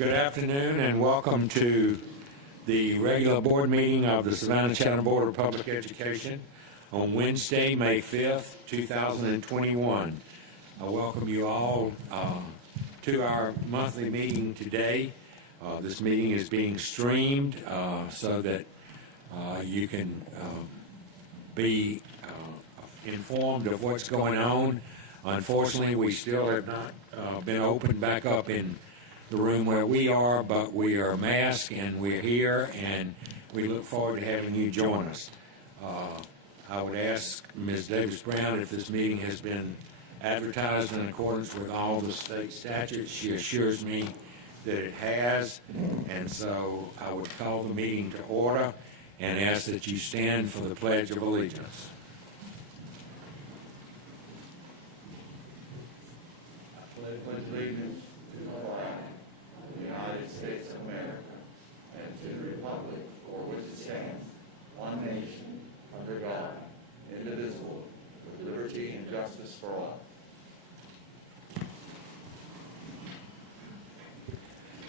Good afternoon and welcome to the regular board meeting of the Savannah Chatham Board of Public Education on Wednesday, May 5th, 2021. I welcome you all to our monthly meeting today. This meeting is being streamed so that you can be informed of what's going on. Unfortunately, we still have not been opened back up in the room where we are, but we are masked and we're here, and we look forward to having you join us. I would ask Ms. Davis-Brown if this meeting has been advertised in accordance with all the state statutes. She assures me that it has, and so I would call the meeting to order and ask that you stand for the Pledge of Allegiance. I pledge allegiance to the flag of the United States of America and to the republic for which it stands, one nation, under God, indivisible, with liberty and justice for all.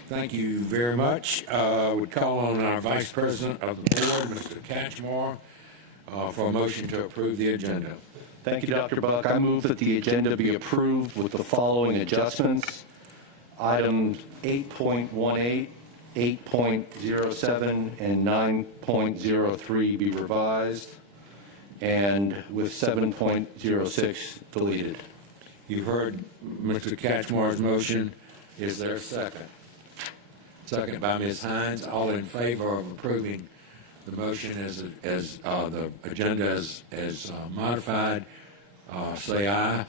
Thank you very much. Would call on our Vice President of the Board, Mr. Catchmore, for a motion to approve the agenda. Thank you, Dr. Buck. I move that the agenda be approved with the following adjustments. Items 8.18, 8.07, and 9.03 be revised, and with 7.06 deleted. You've heard Mr. Catchmore's motion. Is there a second? Second by Ms. Hines. All in favor of approving the motion as the agenda as modified, say aye.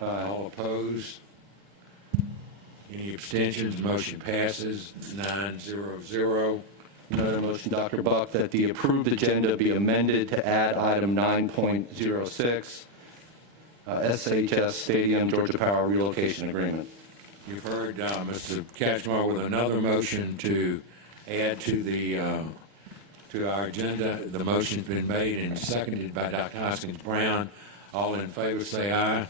Aye. All opposed? Any abstentions? Motion passes 9-0-0. Another motion, Dr. Buck, that the approved agenda be amended to add item 9.06, SHS Stadium Georgia Power relocation agreement. You've heard Mr. Catchmore with another motion to add to our agenda. The motion's been made and seconded by Dr. Hoskins-Brown. All in favor say aye. Aye.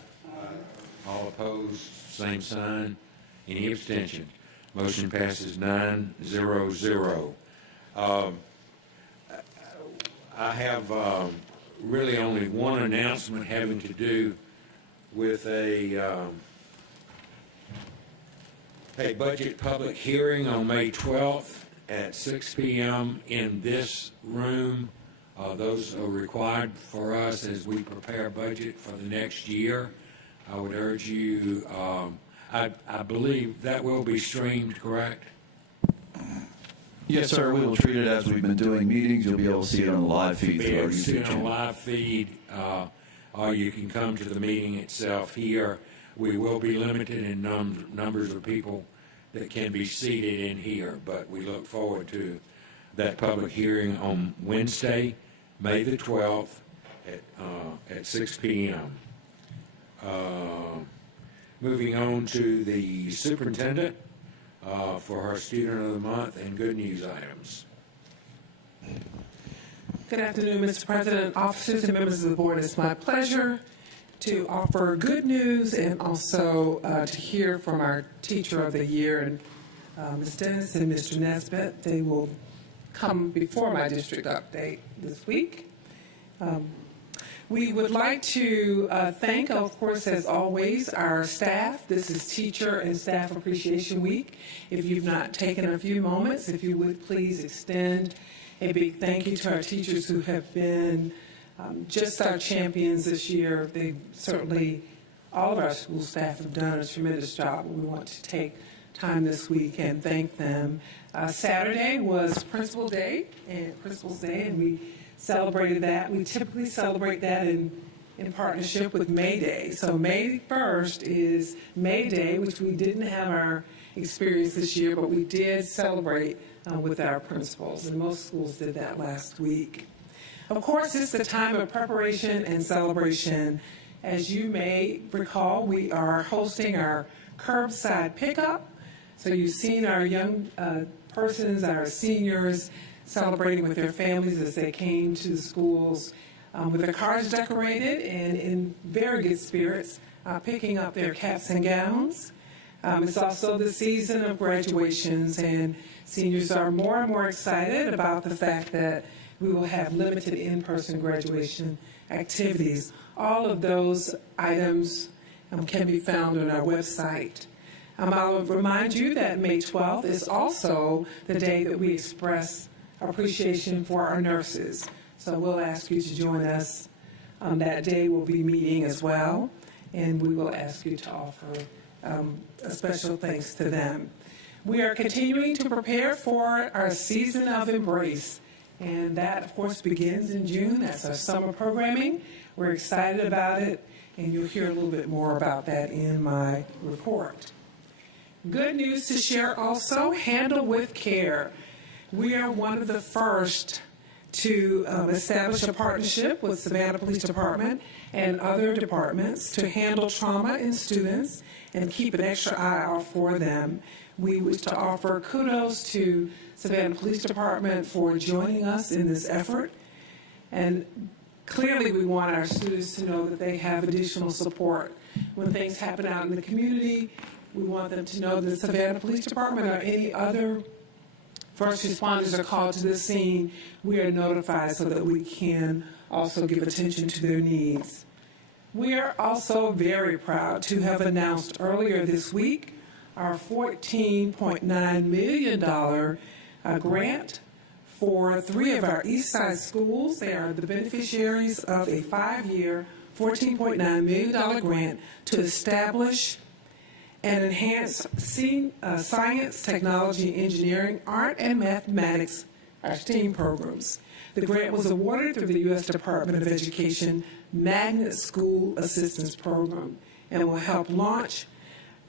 All opposed, same sign. Any abstention? Motion passes 9-0-0. I have really only one announcement having to do with a budget public hearing on May 12th at 6 p.m. in this room. Those are required for us as we prepare budget for the next year. I would urge you, I believe that will be streamed, correct? Yes, sir. We will treat it as we've been doing meetings. You'll be able to see it on the live feed through our YouTube See it on channel. live feed, or you can come to the meeting itself here. We will be limited in numbers of people that can be seated in here, but we look forward to that public hearing on Wednesday, May the 12th at 6 p.m. Moving on to the superintendent for her Student of the Month and good news items. Good afternoon, Mr. President, officers, and members of the board. It's my pleasure to offer good news and also to hear from our Teacher of the Year, and Ms. Dennis and Mr. Nesbitt. They will come before my district update this week. We would like to thank, of course, as always, our staff. This is Teacher and Staff Appreciation Week. If you've not taken a few moments, if you would please extend a big thank you to our teachers who have been just our champions this year. They certainly, all of our school staff have done a tremendous job. We want to take time this week and thank them. Saturday was Principal's Day, and we celebrated that. We typically celebrate that in partnership with May Day. So May 1st is May Day, which we didn't have our experience this year, but we did celebrate with our principals, and most schools did that last week. Of course, it's the time of preparation and celebration. As you may recall, we are hosting our curbside pickup. So you've seen our young persons, our seniors, celebrating with their families as they came to the schools with their cars decorated and in very good spirits, picking up their caps and gowns. It's also the season of graduations, and seniors are more and more excited about the fact that we will have limited in-person graduation activities. All of those items can be found on our website. I'll remind you that May 12th is also the day that we express appreciation for our nurses. So we'll ask you to join us. That day we'll be meeting as well, and we will ask you to offer a special thanks to them. We are continuing to prepare for our season of embrace, and that, of course, begins in June. That's our summer programming. We're excited about it, and you'll hear a little bit more about that in my report. Good news to share also, Handle with Care. We are one of the first to establish a partnership with Savannah Police Department and other departments to handle trauma in students and keep an extra eye out for them. We wish to offer kudos to Savannah Police Department for joining us in this effort. And clearly we want our students to know that they have additional support. When things happen out in the community, we want them to know that the Savannah Police Department or any other first responders are called to the scene, we are notified so that we can also give attention to their needs. We are also very proud to have announced earlier this week our $14.9 million grant for 3 of our East Side schools. They are the beneficiaries of a 5-year, $14.9 million grant to establish and enhance science, technology, engineering, art, and mathematics, our STEAM programs. The grant was awarded through the U.S. Department of Education Magnet School Assistance Program and will help launch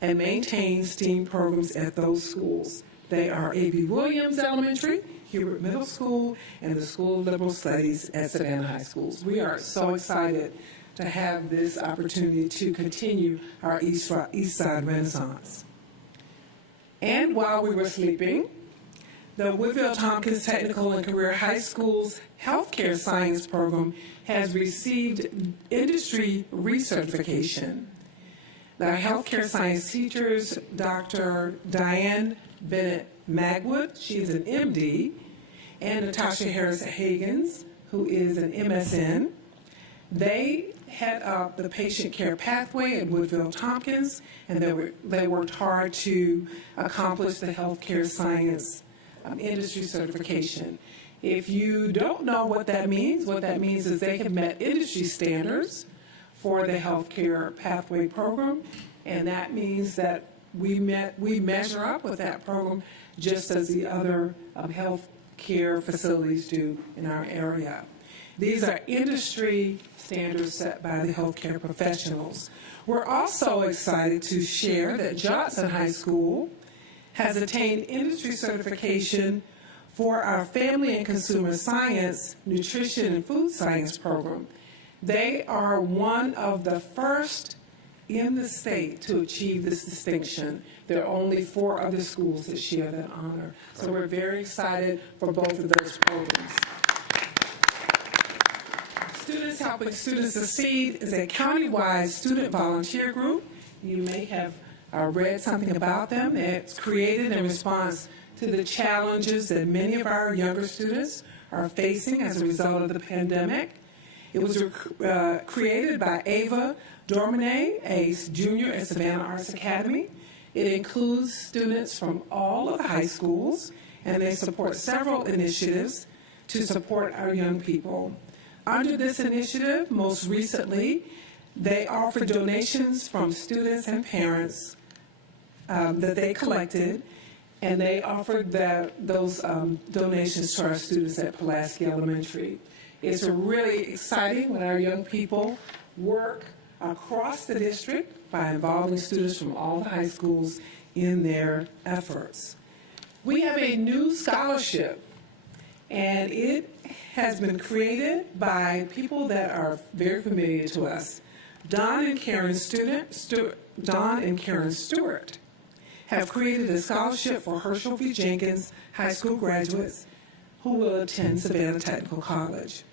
and maintain STEAM programs at those schools. They are A.B. Williams Elementary, Hubert Middle School, and the School of Liberal Studies at Savannah High Schools. We are so excited to have this opportunity to continue our East Side Renaissance. And while we were sleeping, the Woodville-Tompkins Technical and Career High School's Healthcare Science Program has received industry recertification. The healthcare science teachers, Dr. Diane Bennett Magwood, she is an MD, and Natasha Harris-Hagens, who is an MSN. They head up the patient care pathway at Woodville-Tompkins, and they worked hard to accomplish the healthcare science industry certification. If you don't know what that means is they have met industry standards for the healthcare pathway program, and that means that we measure up with that program just as the other health care facilities do in our area. These are industry standards set by the healthcare professionals. We're also excited to share that Johnson High School has attained industry certification for our Family and Consumer Science, Nutrition and Food Science program. They are one of the first in the state to achieve this distinction. There are only 4 other schools that share that honor. So we're very excited for both of those programs. Students Helping Students Succeed is a county-wide student volunteer group. You may have read something about them. It's created in response to the challenges that many of our younger students are facing as a result of the pandemic. It was created by Ava Dormine, a junior at Savannah Arts Academy. It includes students from all of the high schools, and they support several initiatives to support our young people. Under this initiative, most recently, they offer donations from students and parents that they collected, and they offered those donations to our students at Pulaski Elementary. It's really exciting when our young people work across the district by involving students from all the high schools in their efforts. We have a new scholarship, and it has been created by people that are very familiar to us. Don and Karen Stewart have created a scholarship for Herschel V. Jenkins high school graduates who will attend Savannah Technical College.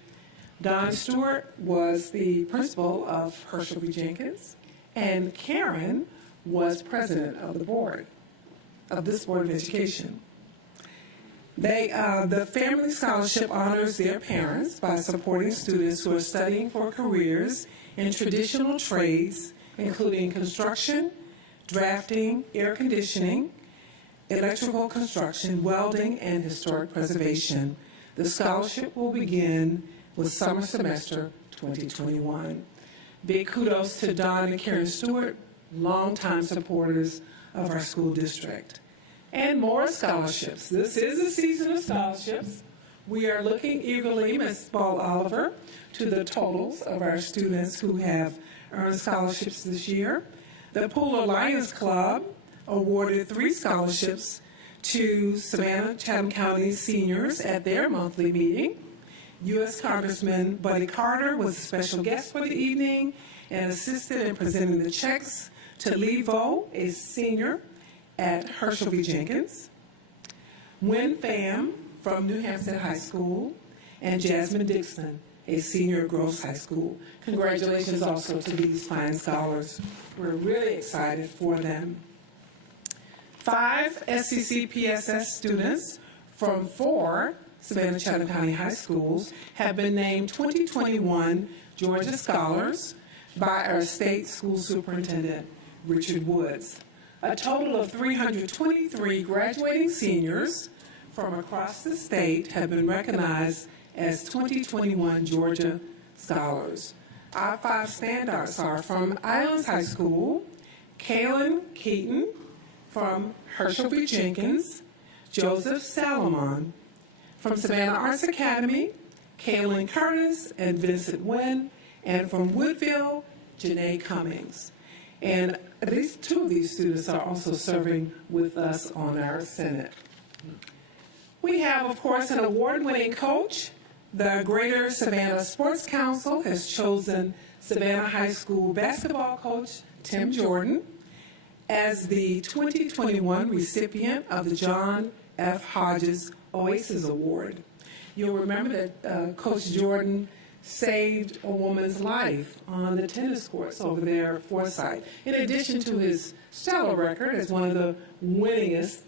Don Stewart was the principal of Herschel V. Jenkins, and Karen was president of the board, of this Board of Education. The Family Scholarship honors their parents by supporting students who are studying for careers in traditional trades, including construction, drafting, air conditioning, electrical construction, welding, and historic preservation. The scholarship will begin with summer semester 2021. Big kudos to Don and Karen Stewart, longtime supporters of our school district. And more scholarships. This is a season of scholarships. We are looking eagerly, Ms. Ball Oliver, to the totals of our students who have earned scholarships this year. The Pool Alliance Club awarded 3 scholarships to Savannah Chatham County seniors at their monthly meeting. U.S. Congressman Buddy Carter was a special guest for the evening and assisted in presenting the checks to Lee Vo, a senior at Herschel V. Jenkins, Win Pham from New Hampstead High School, and Jasmine Dixon, a senior at Groves High School. Congratulations also to these fine scholars. We're really excited for them. 5 SCC PSS students from 4 Savannah Chatham County High Schools have been named 2021 Georgia Scholars by our state school superintendent, Richard Woods. A total of 323 graduating seniors from across the state have been recognized as 2021 Georgia Scholars. Our 5 standouts are from Islands High School, Kaylin Keaton from Herschel V. Jenkins, Joseph Salomon from Savannah Arts Academy, Kaylin Curtis and Vincent Wynn, and from Woodville, Janae Cummings. And at least 2 of these students are also serving with us on our Senate. We have, of course, an award-winning coach. The Greater Savannah Sports Council has chosen Savannah High School basketball coach Tim Jordan as the 2021 recipient of the John F. Hodges Oasis Award. You'll remember that Coach Jordan saved a woman's life on the tennis courts over there at Forsyth, in addition to his stellar record as one of the winningest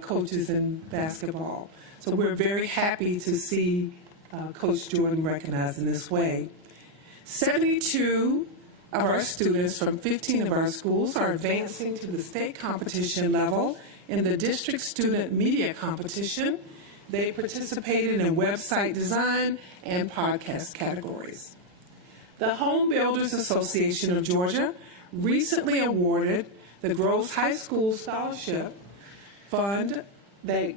coaches in basketball. So we're very happy to see Coach Jordan recognized in this way. 72 of our students from 15 of our schools are advancing to the state competition level in the district student media competition. They participated in website design and podcast categories. The Home Builders Association of Georgia recently awarded the Groves High School Scholarship Fund. They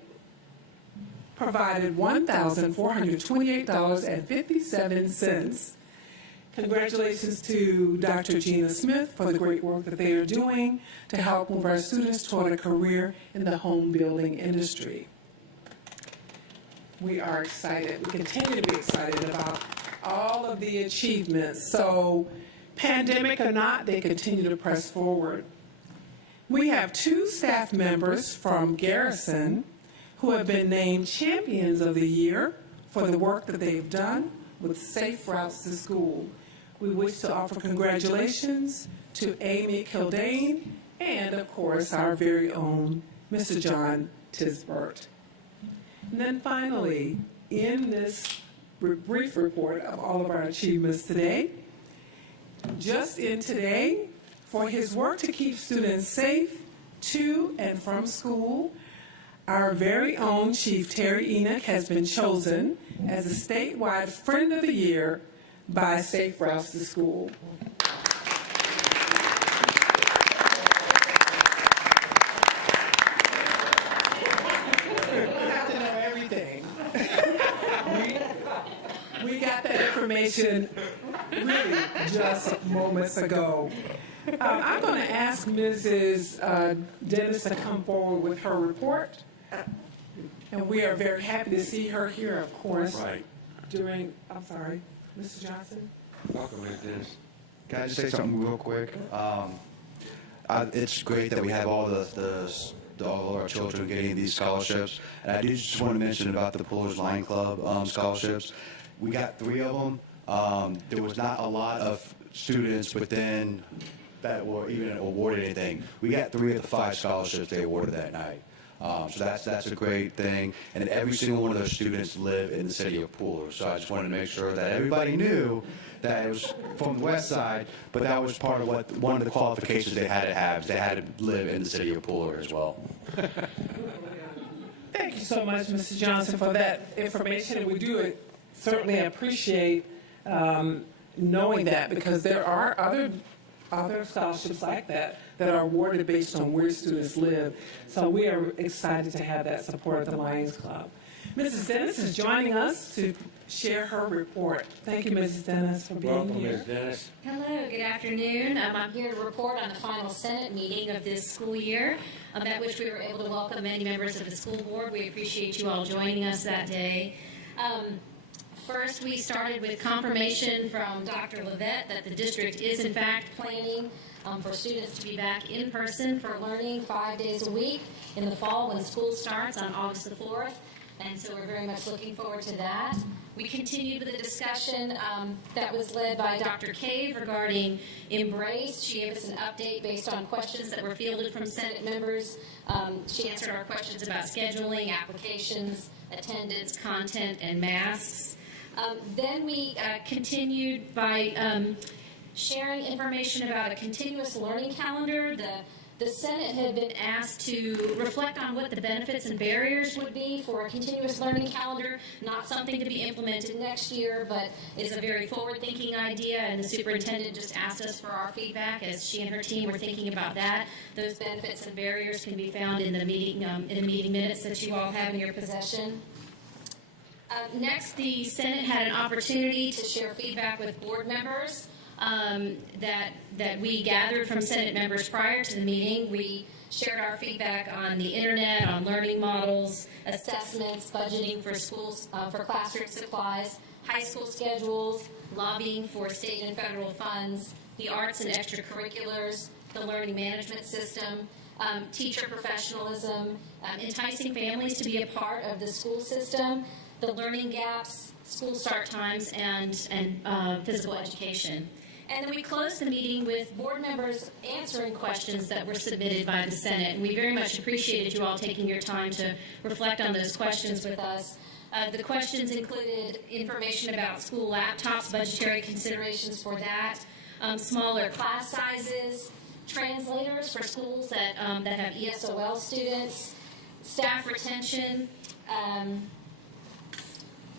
provided $1,428.57. Congratulations to Dr. Gina Smith for the great work that they are doing to help move our students toward a career in the home building industry. We are excited. We continue to be excited about all of the achievements. So, pandemic or not, they continue to press forward. We have 2 staff members from Garrison who have been named Champions of the Year for the work that they've done with safe routes to school. We wish to offer congratulations to Amy Kildane and, of course, our very own Mr. John Tisbert. And then finally, in this brief report of all of our achievements today, just in today, for his work to keep students safe to and from school, our very own Chief Terry Enoch has been chosen as a statewide Friend of the Year by Safe Routes to School. We got that information really just moments ago. I'm going to ask Mrs. Dennis to come forward with her report. And we are very happy to see her here, of course, Right. I'm sorry, Mr. Johnson? Welcome, Ms. Dennis. Can I just say something real quick? It's great that we have all all of our children getting these scholarships. And I did just want to mention about the Pullers Line Club scholarships. We got 3 of them. There was not a lot of students within that were even awarded anything. We got 3 of the 5 scholarships they awarded that night. So that's a great thing. And every single one of those students live in the city of Pooler. So I just wanted to make sure that everybody knew that it was from the west side, but that was part of one of the qualifications they had to have. They had to live in the city of Pooler as well. Thank you so much, Mr. Johnson, for that information. We do certainly appreciate knowing that, because there are other scholarships like that are awarded based on where students live. So we are excited to have that support of the Lions Club. Mrs. Dennis is joining us to share her report. Thank you, Mrs. Dennis, for being Welcome, here. Ms. Dennis. Hello, good afternoon. I'm here to report on the final Senate meeting of this school year, at which we were able to welcome many members of the school board. We appreciate you all joining us that day. First, we started with confirmation from Dr. Levette that the district is in fact planning for students to be back in person for learning 5 days a week in the fall when school starts on August the 4th. And so we're very much looking forward to that. We continued with a discussion that was led by Dr. Cave regarding Embrace. She gave us an update based on questions that were fielded from Senate members. She answered our questions about scheduling, applications, attendance, content, and masks. Then we continued by sharing information about a continuous learning calendar. The Senate had been asked to reflect on what the benefits and barriers would be for a continuous learning calendar, not something to be implemented next year, but is a very forward-thinking idea, and the superintendent just asked us for our feedback as she and her team were thinking about that. Those benefits and barriers can be found in the meeting minutes that you all have in your possession. Next, the Senate had an opportunity to share feedback with board members that we gathered from Senate members prior to the meeting. We shared our feedback on the internet, on learning models, assessments, budgeting for schools, for classroom supplies, high school schedules, lobbying for state and federal funds, the arts and extracurriculars, the learning management system, teacher professionalism, enticing families to be a part of the school system, the learning gaps, school start times, and physical education. And then we closed the meeting with board members answering questions that were submitted by the Senate. And we very much appreciated you all taking your time to reflect on those questions with us. The questions included information about school laptops, budgetary considerations for that, smaller class sizes, translators for schools that have ESOL students, staff retention,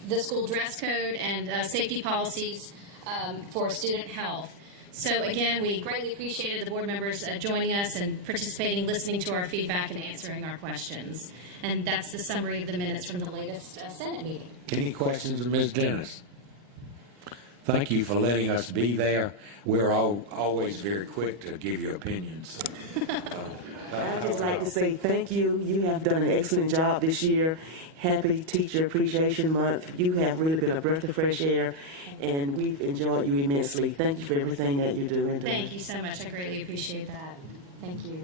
the school dress code, and safety policies for student health. So again, we greatly appreciated the board members joining us and participating, listening to our feedback, and answering our questions. And that's the summary of the minutes from the latest Senate meeting. Any questions of Ms. Dennis? Thank you for letting us be there. We're always very quick to give you opinions. I'd just like to say thank you. You have done an excellent job this year. Happy Teacher Appreciation Month. You have really been a breath of fresh air, and we've enjoyed you immensely. Thank you for everything that you do. Thank you so much. I greatly appreciate that. Thank you.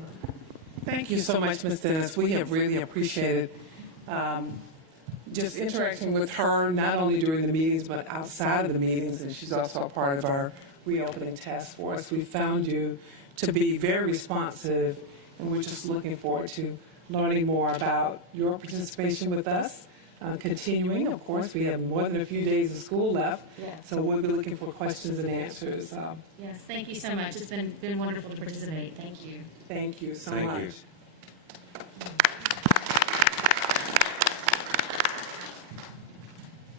Thank you so much, Ms. Dennis. We have really appreciated just interacting with her, not only during the meetings, but outside of the meetings, and she's also a part of our reopening task force. We found you to be very responsive, and we're just looking forward to learning more about your participation with us. Continuing, of course, we have more than a few days of school left, Yes. so we'll be looking for questions and answers. Yes, thank you so much. It's been wonderful to participate. Thank you. Thank you so Thank much. you.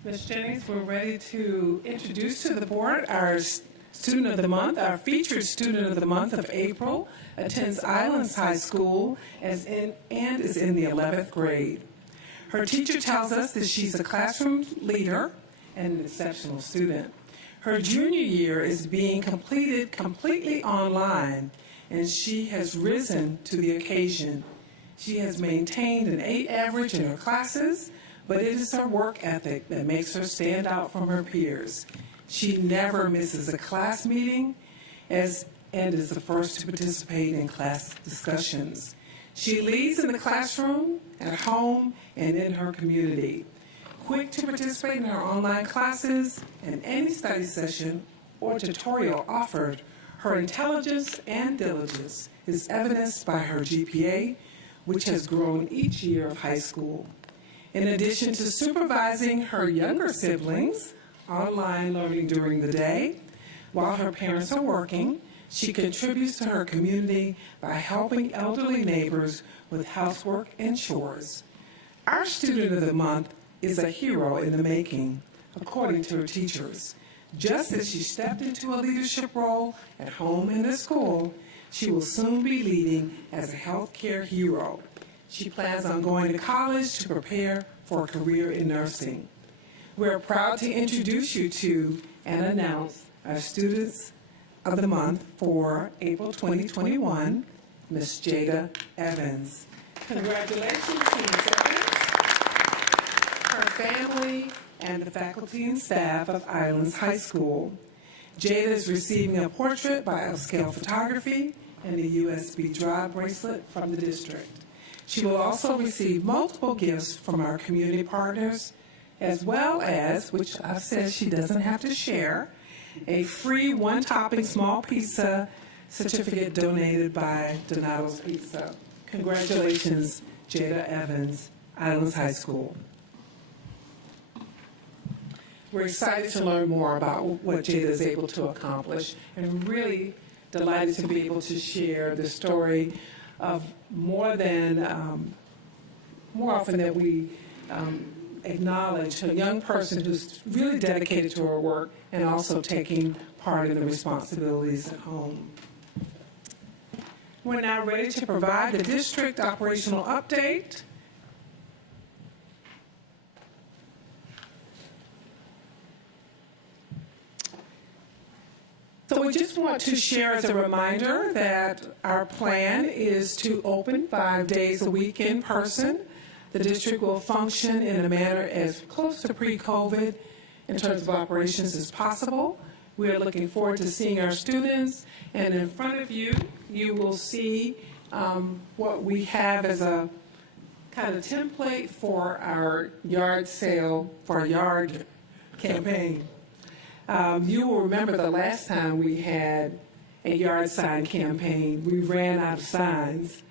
Ms. Jennings, we're ready to introduce to the board our student of the month. Our featured student of the month of April attends Islands High School and is in the 11th grade. Her teacher tells us that she's a classroom leader and an exceptional student. Her junior year is being completed completely online, and she has risen to the occasion. She has maintained an 8 average in her classes, but it is her work ethic that makes her stand out from her peers. She never misses a class meeting and is the first to participate in class discussions. She leads in the classroom, at home, and in her community. Quick to participate in her online classes and any study session or tutorial offered, Her intelligence and diligence is evidenced by her GPA, which has grown each year of high school. In addition to supervising her younger siblings, online learning during the day, while her parents are working, she contributes to her community by helping elderly neighbors with housework and chores. Our Student of the Month is a hero in the making, according to her teachers. Just as she stepped into a leadership role at home and at school, she will soon be leading as a healthcare hero. She plans on going to college to prepare for a career in nursing. We're proud to introduce you to and announce our Students of the Month for April 2021, Ms. Jada Evans. Congratulations to Ms. Evans, her family, and the faculty and staff of Islands High School. Jada is receiving a portrait by Upscale Photography and a USB drive bracelet from the district. She will also receive multiple gifts from our community partners, as well as, which I've said she doesn't have to share, a free one-topping small pizza certificate donated by Donato's Pizza. Congratulations, Jada Evans, Islands High School. We're excited to learn more about what Jada is able to accomplish, and really delighted to be able to share the story of more often that we acknowledge a young person who's really dedicated to her work and also taking part in the responsibilities at home. We're now ready to provide the district operational update. So we just want to share as a reminder that our plan is to open 5 days a week in person. The district will function in a manner as close to pre-COVID in terms of operations as possible. We are looking forward to seeing our students, and in front of you, you will see what we have as a kind of template for our yard sale, for our yard campaign. You will remember the last time we had a yard sign campaign, we ran out of signs.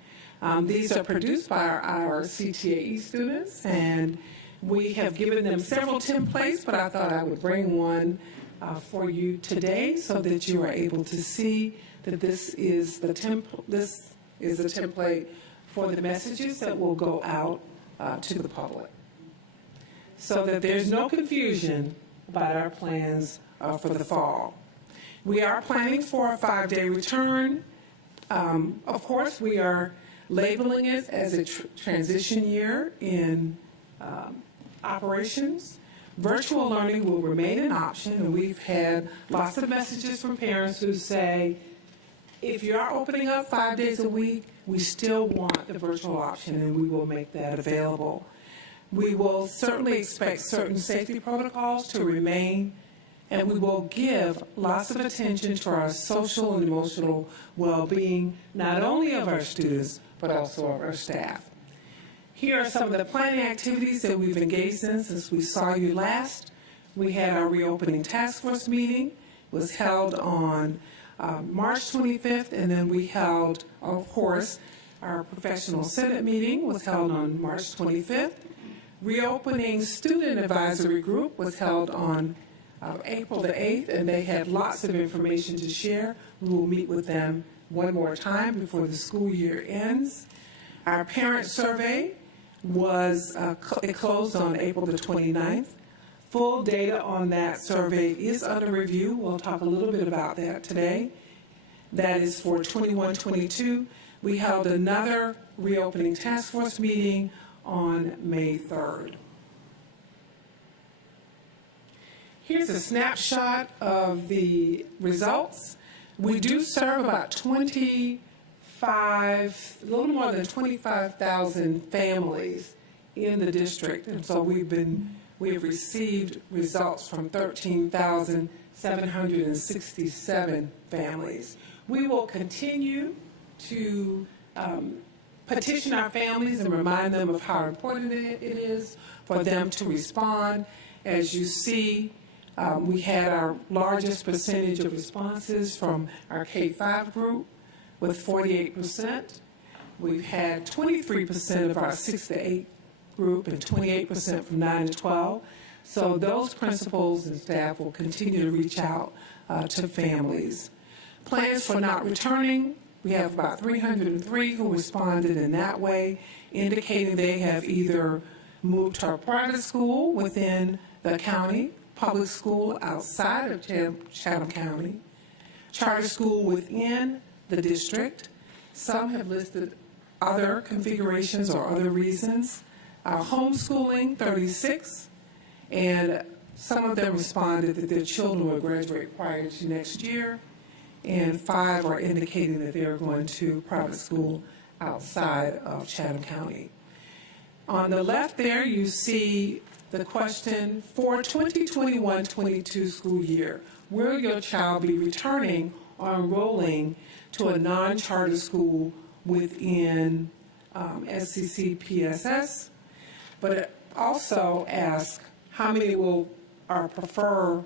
These are produced by our CTAE students, and we have given them several templates, but I thought I would bring one for you today so that you are able to see that this is the template for the messages that will go out to the public, so that there's no confusion about our plans for the fall. We are planning for a 5-day return. Of course, we are labeling it as a transition year in operations. Virtual learning will remain an option, and we've had lots of messages from parents who say, if you are opening up 5 days a week, we still want the virtual option, and we will make that available. We will certainly expect certain safety protocols to remain, and we will give lots of attention to our social and emotional well-being, not only of our students, but also of our staff. Here are some of the planning activities that we've engaged in since we saw you last. We had our reopening task force meeting. It was held on March 25th, and then we held, of course, our professional senate meeting was held on March 25th. Reopening student advisory group was held on April the 8th, and they had lots of information to share. We will meet with them one more time before the school year ends. Our parent survey was it closed on April the 29th. Full data on that survey is under review. We'll talk a little bit about that today. That is for 21-22. We held another reopening task force meeting on May 3rd. Here's a snapshot of the results. We do serve about a little more than 25,000 families in the district, and so we have received results from 13,767 families. We will continue to petition our families and remind them of how important it is for them to respond. As you see, We had our largest percentage of responses from our K-5 group with 48%. We've had 23% of our 6 to 8 group and 28% from 9 to 12. So those principals and staff will continue to reach out to families. Plans for not returning, we have about 303 who responded in that way, indicating they have either moved to a private school within the county, public school outside of Chatham County, charter school within the district. Some have listed other configurations or other reasons. Homeschooling, 36, and some of them responded that their children will graduate prior to next year, and 5 are indicating that they're going to private school outside of Chatham County. On the left there, you see the question for 2021-22 school year. Will your child be returning or enrolling to a non-charter school within SCC PSS? But it also asks how many are preferring,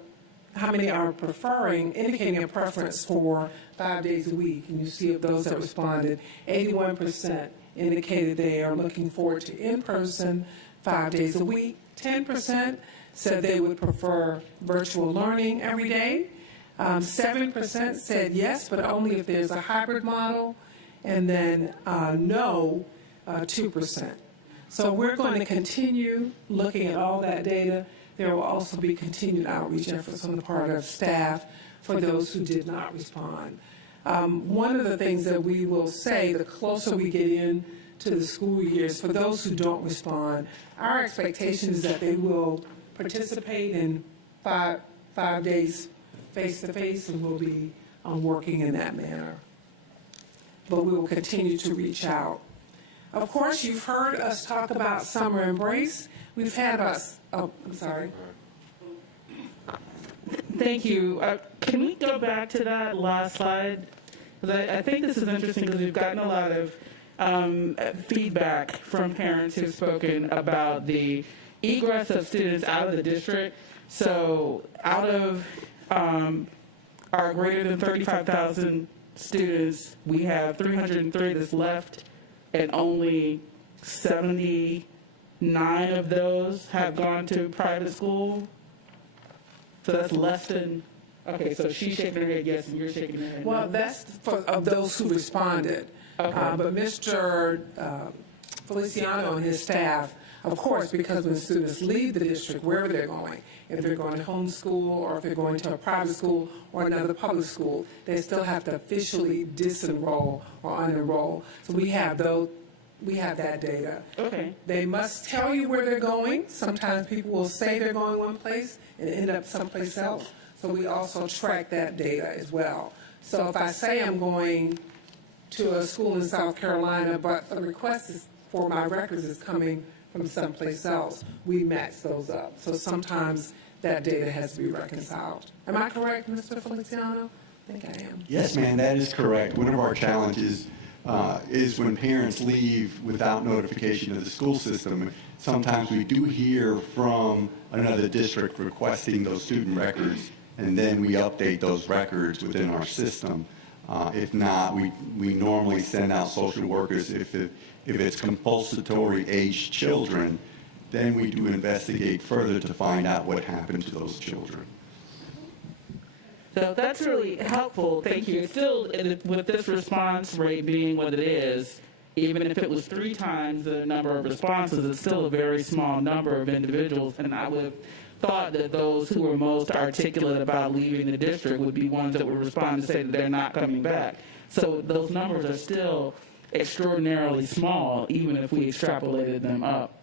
indicating a preference for 5 days a week. And you see of those that responded, 81% indicated they are looking forward to in-person 5 days a week. 10% said they would prefer virtual learning every day. 7% said yes, but only if there's a hybrid model. And then no, 2%. So we're going to continue looking at all that data. There will also be continued outreach efforts on the part of staff for those who did not respond. One of the things that we will say, the closer we get in to the school years, for those who don't respond, our expectation is that they will participate in five days face-to-face and will be working in that manner. But we will continue to reach out. Of course, you've heard us talk about summer embrace. We've had us, I'm sorry. Thank you. Can we go back to that last slide? Because I think this is interesting because we've gotten a lot of feedback from parents who've spoken about the egress of students out of the district. So out of our greater than 35,000 students, we have 303 that's left, and only 79 of those have gone to private school. So that's less than, okay, so she's shaking her head yes, and you're shaking your head no. Well, that's of those who responded. Okay. But Mr. Feliciano and his staff, of course, because when students leave the district, wherever they're going, if they're going to homeschool or if they're going to a private school or another public school, they still have to officially disenroll or unenroll. So we have that data. Okay. They must tell you where they're going. Sometimes people will say they're going one place and end up someplace else. So we also track that data as well. So if I say I'm going to a school in South Carolina, but the request is for my records is coming from someplace else, we match those up. So sometimes that data has to be reconciled. Am I correct, Mr. Feliciano? I think I am. Yes, ma'am, that is correct. One of our challenges is when parents leave without notification of the school system. Sometimes we do hear from another district requesting those student records, and then we update those records within our system. If not, we normally send out social workers. If it's compulsory aged children, then we do investigate further to find out what happened to those children. So that's really helpful. Thank you. Still, with this response rate being what it is, even if it was 3 times the number of responses, it's still a very small number of individuals. And I would have thought that those who were most articulate about leaving the district would be ones that would respond to say that they're not coming back. So those numbers are still extraordinarily small, even if we extrapolated them up.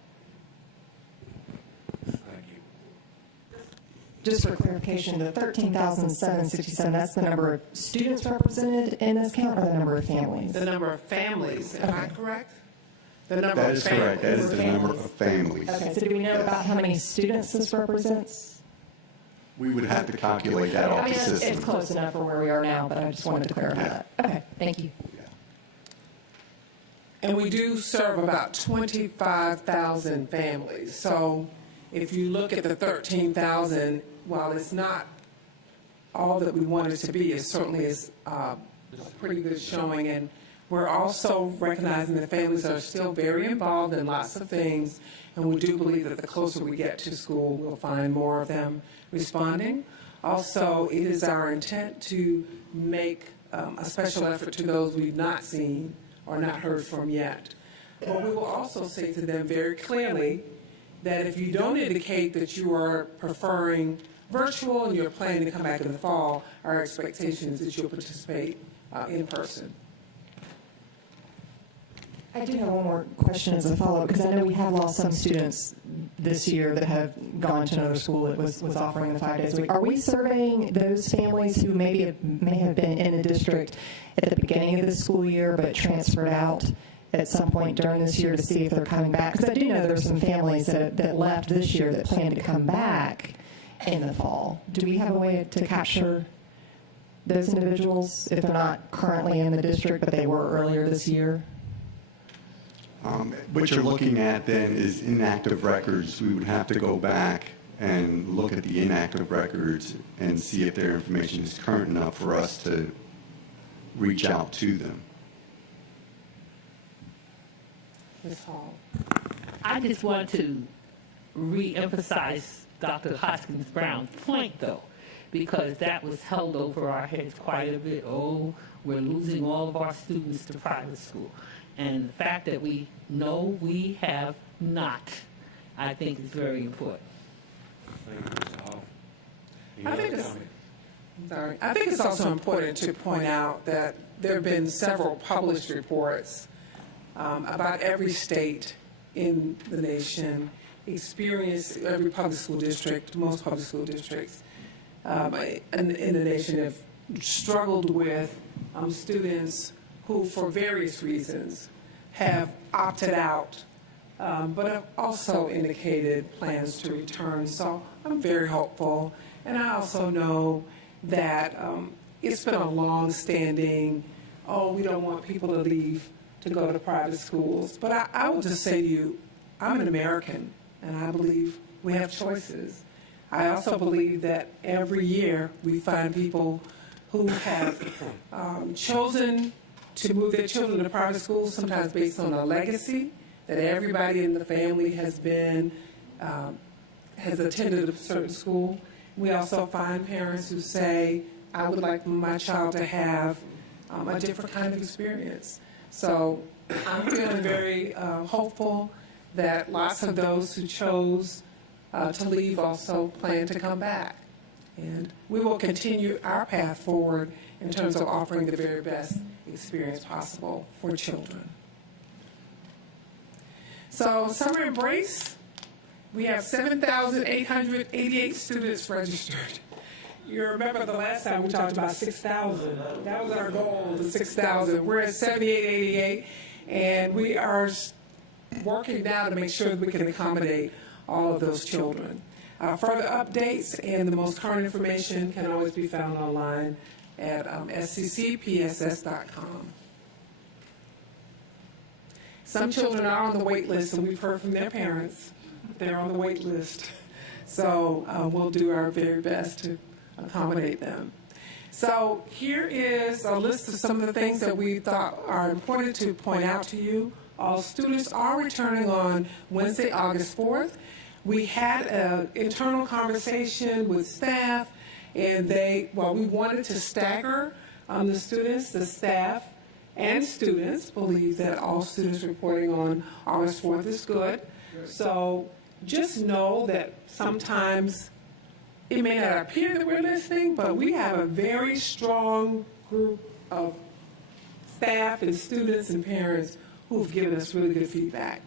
Just for clarification, the 13,767, that's the number of students represented in this count or the number of families? The number of families, am I correct? The number That of is correct. That is families. the number of families. Okay, so do we know about how many students this represents? We would have to calculate that I off mean, the it's system. close enough for where we are now, but I just wanted to clarify that. Okay, thank you. And we do serve about 25,000 families. So if you look at the 13,000, while it's not all that we want it to be, it certainly is a pretty good showing. And we're also recognizing that families are still very involved in lots of things, and we do believe that the closer we get to school, we'll find more of them responding. Also, it is our intent to make a special effort to those we've not seen or not heard from yet. But we will also say to them very clearly that if you don't indicate that you are preferring virtual and you're planning to come back in the fall, our expectation is that you'll participate in person. I do have one more question as a follow-up, because I know we have lost some students this year that have gone to another school that was offering the 5 days a week. Are we surveying those families who may have been in the district at the beginning of the school year but transferred out at some point during this year to see if they're coming back? Because I do know there's some families that left this year that plan to come back in the fall. Do we have a way to capture those individuals if they're not currently in the district but they were earlier this year? What you're looking at then is inactive records. We would have to go back and look at the inactive records and see if their information is current enough for us to reach out to them. Ms. Hall. I just want to re-emphasize Dr. Hoskins Brown's point, though, because that was held over our heads quite a bit. Oh, we're losing all of our students to private school. And the fact that we know we have not, I think is very important. Thank you, Ms. Hall. I think it's, I think it's also important to point out that there have been several published reports about every state in the nation every public school district, most public school districts in the nation have struggled with students who, for various reasons, have opted out, but have also indicated plans to return. So I'm very hopeful. And I also know that it's been a long-standing, we don't want people to leave to go to private schools. But I will just say to you, I'm an American, and I believe we have choices. I also believe that every year we find people who have chosen to move their children to private schools, sometimes based on a legacy that everybody in the family has attended a certain school. We also find parents who say, I would like my child to have a different kind of experience. So I'm feeling very hopeful that lots of those who chose to leave also plan to come back. And we will continue our path forward in terms of offering the very best experience possible for children. So Summer Embrace, we have 7,888 students registered. You remember the last time we talked about 6,000. That was our goal, the 6,000. We're at 7,888, and we are working now to make sure that we can accommodate all of those children. Further updates and the most current information can always be found online at sccpss.com. Some children are on the wait list, and we've heard from their parents. They're on the wait list. So we'll do our very best to accommodate them. So here is a list of some of the things that we thought are important to point out to you. All students are returning on Wednesday, August 4th. We had an internal conversation with staff, and we wanted to stagger the students. The staff and students believe that all students reporting on August 4th is good. So just know that sometimes it may not appear that we're listening, but we have a very strong group of staff and students and parents who've given us really good feedback.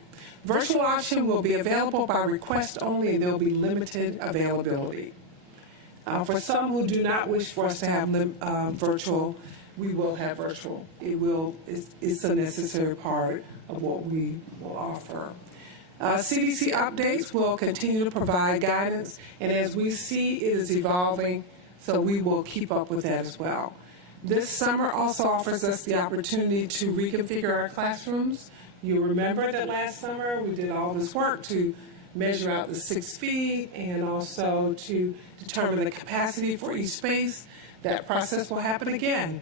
Virtual option will be available by request only, and there will be limited availability. For some who do not wish for us to have virtual, we will have virtual. It's a necessary part of what we will offer. CDC updates will continue to provide guidance, and as we see, it is evolving, so we will keep up with that as well. This summer also offers us the opportunity to reconfigure our classrooms. You remember that last summer we did all this work to measure out the 6 feet and also to determine the capacity for each space. That process will happen again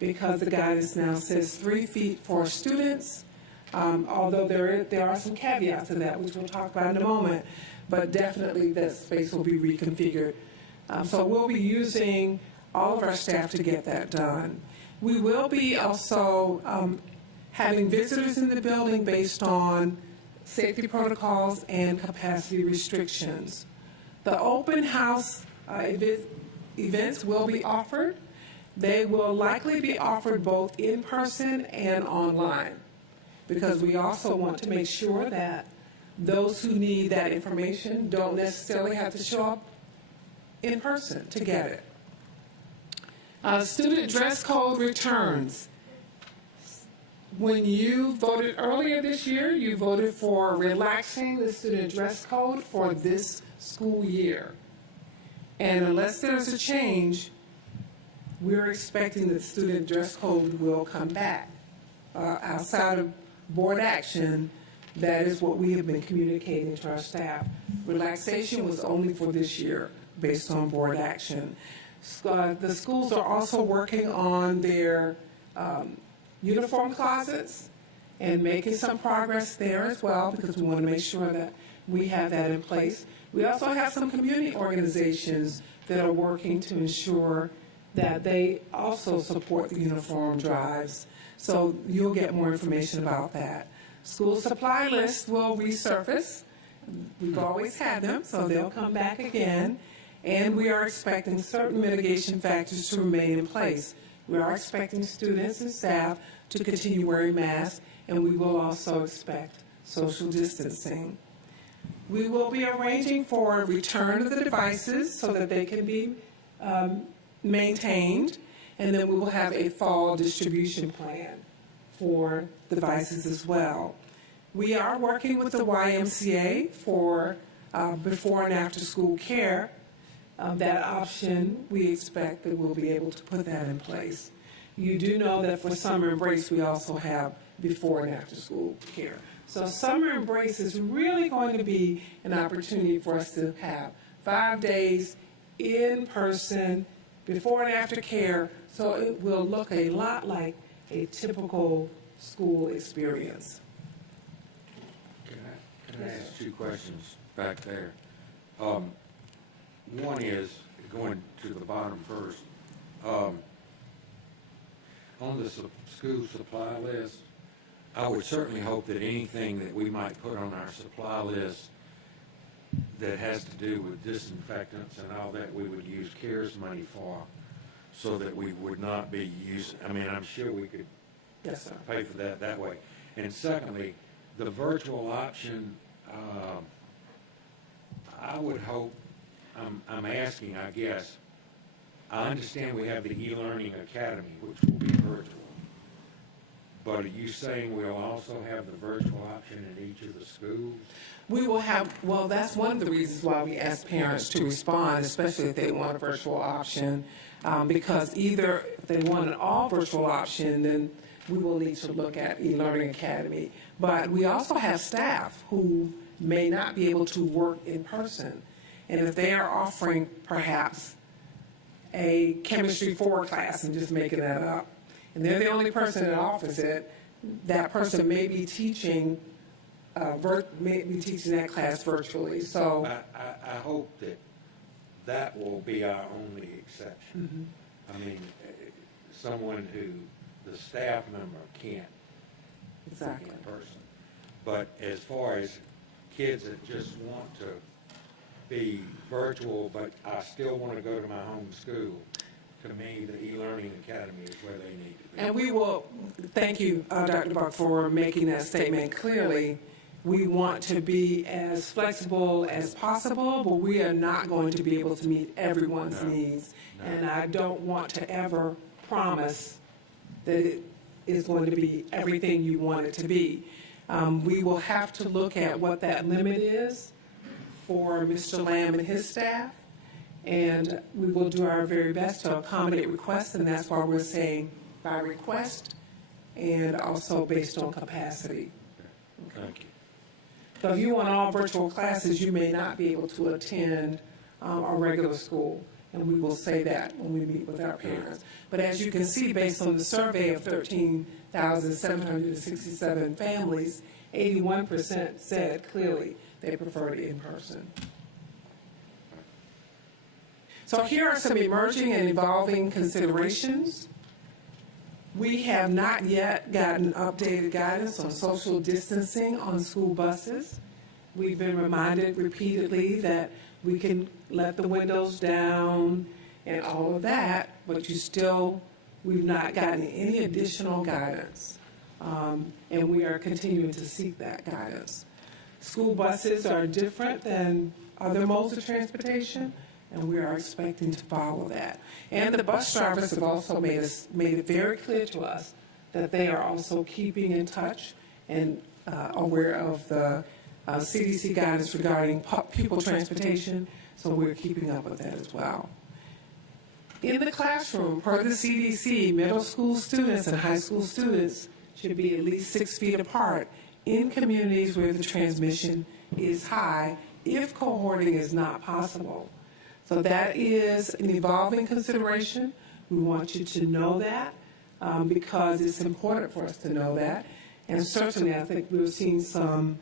because the guidance now says 3 feet for students, although there are some caveats to that, which we'll talk about in a moment, but definitely that space will be reconfigured. So we'll be using all of our staff to get that done. We will be also having visitors in the building based on safety protocols and capacity restrictions. The open house events will be offered. They will likely be offered both in person and online, because we also want to make sure that those who need that information don't necessarily have to show up in person to get it. Student dress code returns. When you voted earlier this year, you voted for relaxing the student dress code for this school year. And unless there's a change, we're expecting that the student dress code will come back. Outside of board action, that is what we have been communicating to our staff. Relaxation was only for this year based on board action. The schools are also working on their uniform closets and making some progress there as well, because we want to make sure that we have that in place. We also have some community organizations that are working to ensure that they also support the uniform drives. So you'll get more information about that. School supply lists will resurface. We've always had them, so they'll come back again. And we are expecting certain mitigation factors to remain in place. We are expecting students and staff to continue wearing masks, and we will also expect social distancing. We will be arranging for a return of the devices so that they can be maintained, and then we will have a fall distribution plan for devices as well. We are working with the YMCA for before and after school care. That option, we expect that we'll be able to put that in place. You do know that for Summer Embrace, we also have before and after school care. So Summer Embrace is really going to be an opportunity for us to have 5 days in person, before and after care, so it will look a lot like a typical school experience. Can I ask 2 questions back there? One is, going to the bottom first, on the school supply list, I would certainly hope that anything that we might put on our supply list that has to do with disinfectants and all that, we would use CARES money for, so that we would not be using, I mean, I'm sure we could Yes, sir. pay for that way. And secondly, the virtual option, I would hope, I'm asking, I guess, I understand we have the e-learning academy, which will be virtual. But are you saying we'll also have the virtual option in each of the schools? We will have, well, that's one of the reasons why we ask parents to respond, especially if they want a virtual option, because either if they want an all virtual option, then we will need to look at e-learning academy. But we also have staff who may not be able to work in person. And if they are offering perhaps a chemistry 4 class, and just making that up, and they're the only person that offers it, that person may be teaching that class virtually. So I hope that will be our only exception. I mean, someone who the staff member can't exactly. in person. But as far as kids that just want to be virtual, but I still want to go to my home school, to me, the e-learning academy is where they need to be. And we will, thank you, Dr. Buck, for making that statement clearly. We want to be as flexible as possible, but we are not going to be able to meet everyone's needs. No. And I don't want to ever promise that it is going to be everything you want it to be. We will have to look at what that limit is for Mr. Lamb and his staff, and we will do our very best to accommodate requests, and that's why we're saying by request and also based on capacity. Thank you. So if you want all virtual classes, you may not be able to attend a regular school, and we will say that when we meet with our parents. But as you can see, based on the survey of 13,767 families, 81% said clearly they preferred in-person. So here are some emerging and evolving considerations. We have not yet gotten updated guidance on social distancing on school buses. We've been reminded repeatedly that we can let the windows down and all of that, but we've not gotten any additional guidance. And we are continuing to seek that guidance. School buses are different than other modes of transportation, and we are expecting to follow that. And the bus drivers have also made it very clear to us that they are also keeping in touch and aware of the CDC guidance regarding pupil transportation, so we're keeping up with that as well. In the classroom, per the CDC, middle school students and high school students should be at least 6 feet apart in communities where the transmission is high if cohorting is not possible. So that is an evolving consideration. We want you to know that because it's important for us to know that. And certainly I think we've seen some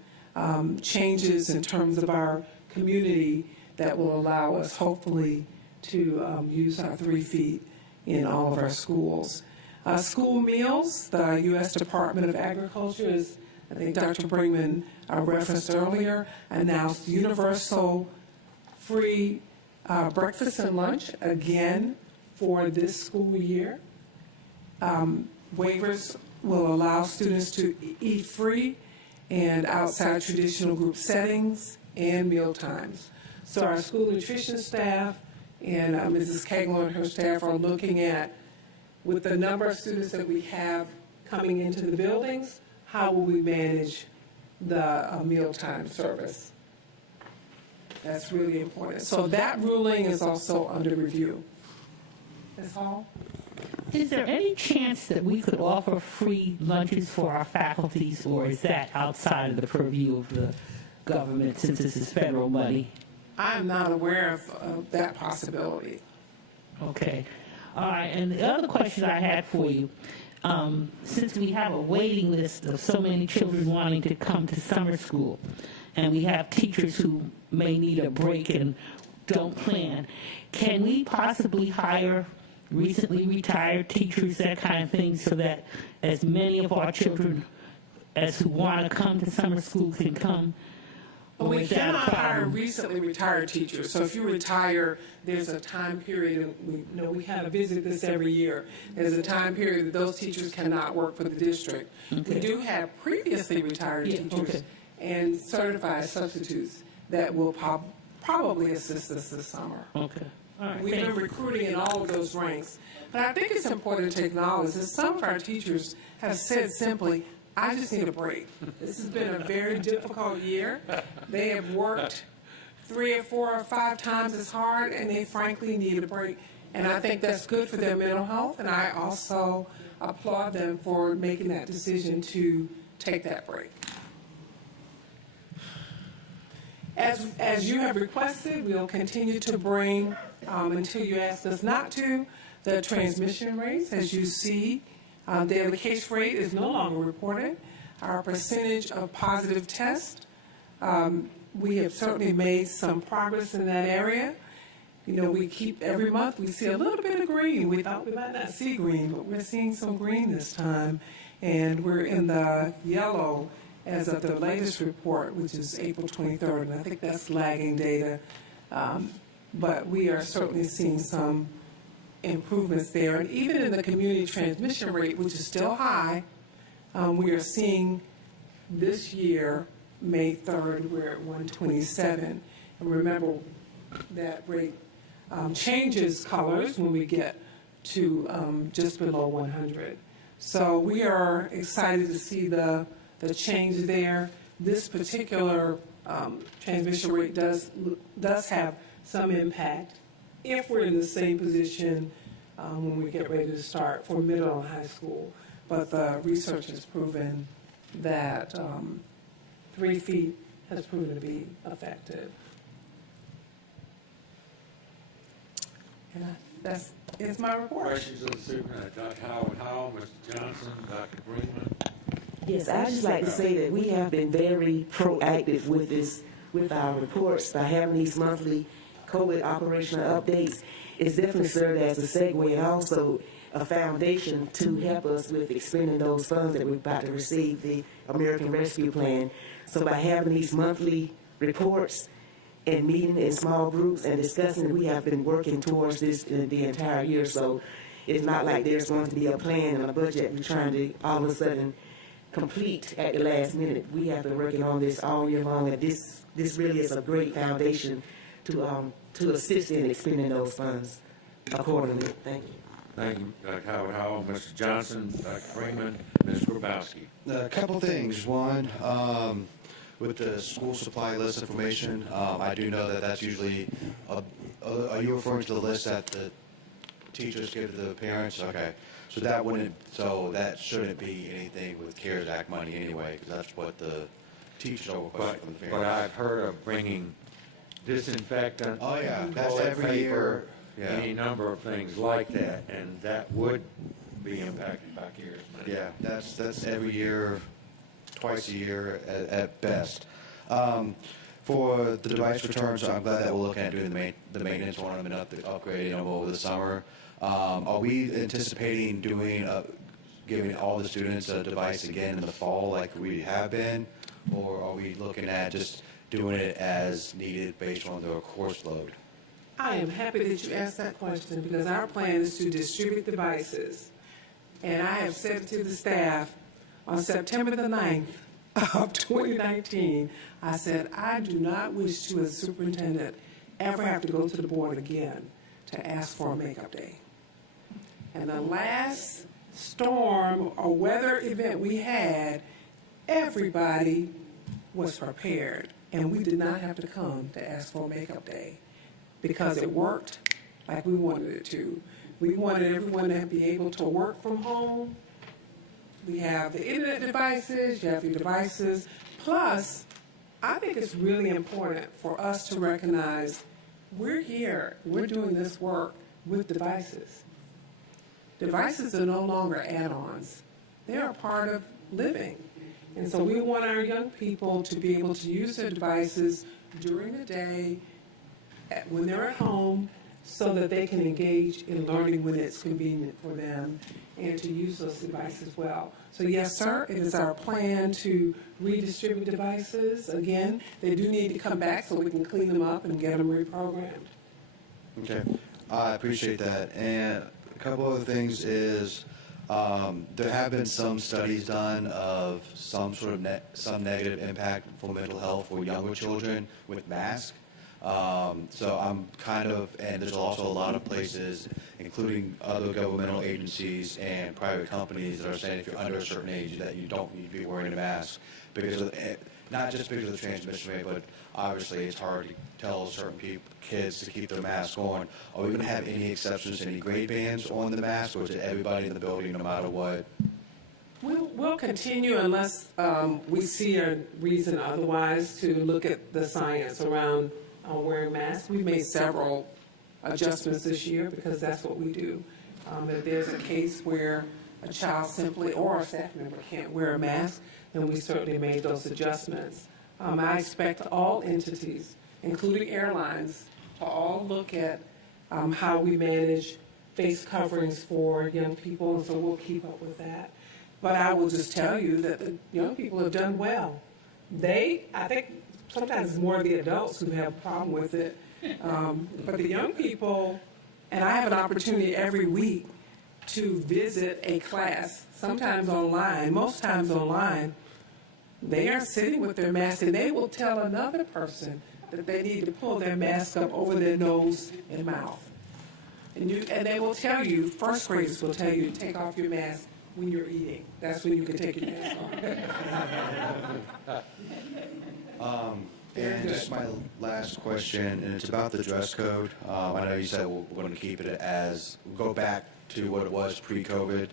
changes in terms of our community that will allow us hopefully to use our 3 feet in all of our schools. School meals, the U.S. Department of Agriculture, as I think Dr. Brinkman referenced earlier, announced universal free breakfast and lunch again for this school year. Waivers will allow students to eat free and outside traditional group settings and meal times. So our school nutrition staff and Mrs. Kegler and her staff are looking at, with the number of students that we have coming into the buildings, how will we manage the mealtime service? That's really important. So that ruling is also under review. That's all. Is there any chance that we could offer free lunches for our faculties, or is that outside of the purview of the government since this is federal money? I'm not aware of that possibility. Okay. All right. And the other question I had for you, since we have a waiting list of so many children wanting to come to summer school, and we have teachers who may need a break and don't plan, can we possibly hire recently retired teachers, that kind of thing, so that as many of our children as who want to come to summer school can come? Well, we cannot hire recently retired teachers. So if you retire, there's a time period, and we kind of visit this every year. There's a time period that those teachers cannot work for the district. Okay. We do have previously retired teachers and certified substitutes that will probably assist us this summer. Okay. All right. We've been recruiting in all of those ranks. But I think it's important to acknowledge that some of our teachers have said simply, I just need a break. This has been a very difficult year. They have worked 3 or 4 or 5 times as hard, and they frankly need a break. And I think that's good for their mental health, and I also applaud them for making that decision to take that break. As you have requested, we'll continue to bring, until you ask us not to, the transmission rates. As you see, daily case rate is no longer reported. Our percentage of positive tests, we have certainly made some progress in that area. We keep, every month, we see a little bit of green. We thought we might not see green, but we're seeing some green this time. And we're in the yellow as of the latest report, which is April 23rd, and I think that's lagging data. But we are certainly seeing some improvements there. And even in the community transmission rate, which is still high, we are seeing this year, May 3rd, we're at 127. And remember, that rate changes colors when we get to just below 100. So we are excited to see the change there. This particular transmission rate does have some impact if we're in the same position when we get ready to start for middle and high school. But the research has proven that 3 feet has proven to be effective. And it's my report. Questions of the superintendent, Dr. Howard Howell, Mr. Johnson, Dr. Greenman. Yes, I'd just like to say that we have been very proactive with this, with our reports, by having these monthly COVID operational updates. It's definitely served as a segue and also a foundation to help us with expending those funds that we're about to receive, the American Rescue Plan. So by having these monthly reports and meeting in small groups and discussing, we have been working towards this the entire year. So it's not like there's going to be a plan and a budget we're trying to all of a sudden complete at the last minute. We have been working on this all year long, and this really is a great foundation to assist in expending those funds accordingly. Thank you. Thank you, Dr. Howard Howell, Mr. Johnson, Dr. Freeman, Ms. Grabowski. A couple things. One, with the school supply list information, I do know that that's usually, are you referring to the list that the teachers give to the parents? Okay. So that shouldn't be anything with CARES Act money anyway, because that's what the teachers are requesting from the parents. But I've heard of bringing disinfectant. Oh, yeah, that's toilet every paper, year. Yeah. Any number of things like that, and that would be impacted by CARES money. Yeah, that's every year, twice a year at best. For the device returns, I'm glad that we're looking at doing the maintenance on them and upgrading them over the summer. Are we anticipating giving all the students a device again in the fall like we have been? Or are we looking at just doing it as needed based on their course load? I am happy that you asked that question, because our plan is to distribute devices. And I have said to the staff on September the 9th of 2019, I said, I do not wish to, as a superintendent, ever have to go to the board again to ask for a makeup day. And the last storm or weather event we had, everybody was prepared, and we did not have to come to ask for a makeup day, because it worked like we wanted it to. We wanted everyone to be able to work from home. We have the internet devices, you have your devices. Plus, I think it's really important for us to recognize we're here, we're doing this work with devices. Devices are no longer add-ons. They are part of living. And so we want our young people to be able to use their devices during the day, when they're at home, so that they can engage in learning when it's convenient for them, and to use those devices well. So yes, sir, it is our plan to redistribute devices. Again, they do need to come back so we can clean them up and get them reprogrammed. Okay, I appreciate that. And a couple other things is, there have been some studies done of some sort of some negative impact for mental health for younger children with masks. So I'm and there's also a lot of places, including other governmental agencies and private companies, that are saying if you're under a certain age that you don't need to be wearing a mask, because of, not just because of the transmission rate, but obviously it's hard to tell certain kids to keep their masks on. Are we going to have any exceptions, any grade bands on the mask, or is it everybody in the building no matter what? We'll continue unless we see a reason otherwise to look at the science around wearing masks. We've made several adjustments this year because that's what we do. If there's a case where a child simply or a staff member can't wear a mask, then we certainly made those adjustments. I expect all entities, including airlines, to all look at how we manage face coverings for young people, and so we'll keep up with that. But I will just tell you that the young people have done well. I think sometimes it's more the adults who have a problem with it. But the young people, and I have an opportunity every week to visit a class, sometimes online, most times online. They are sitting with their mask, and they will tell another person that they need to pull their mask up over their nose and mouth. And they will tell you, first graders will tell you to take off your mask when you're eating. That's when you can take your mask off. And just my last question, and it's about the dress code. I know you said we're going to keep it go back to what it was pre-COVID.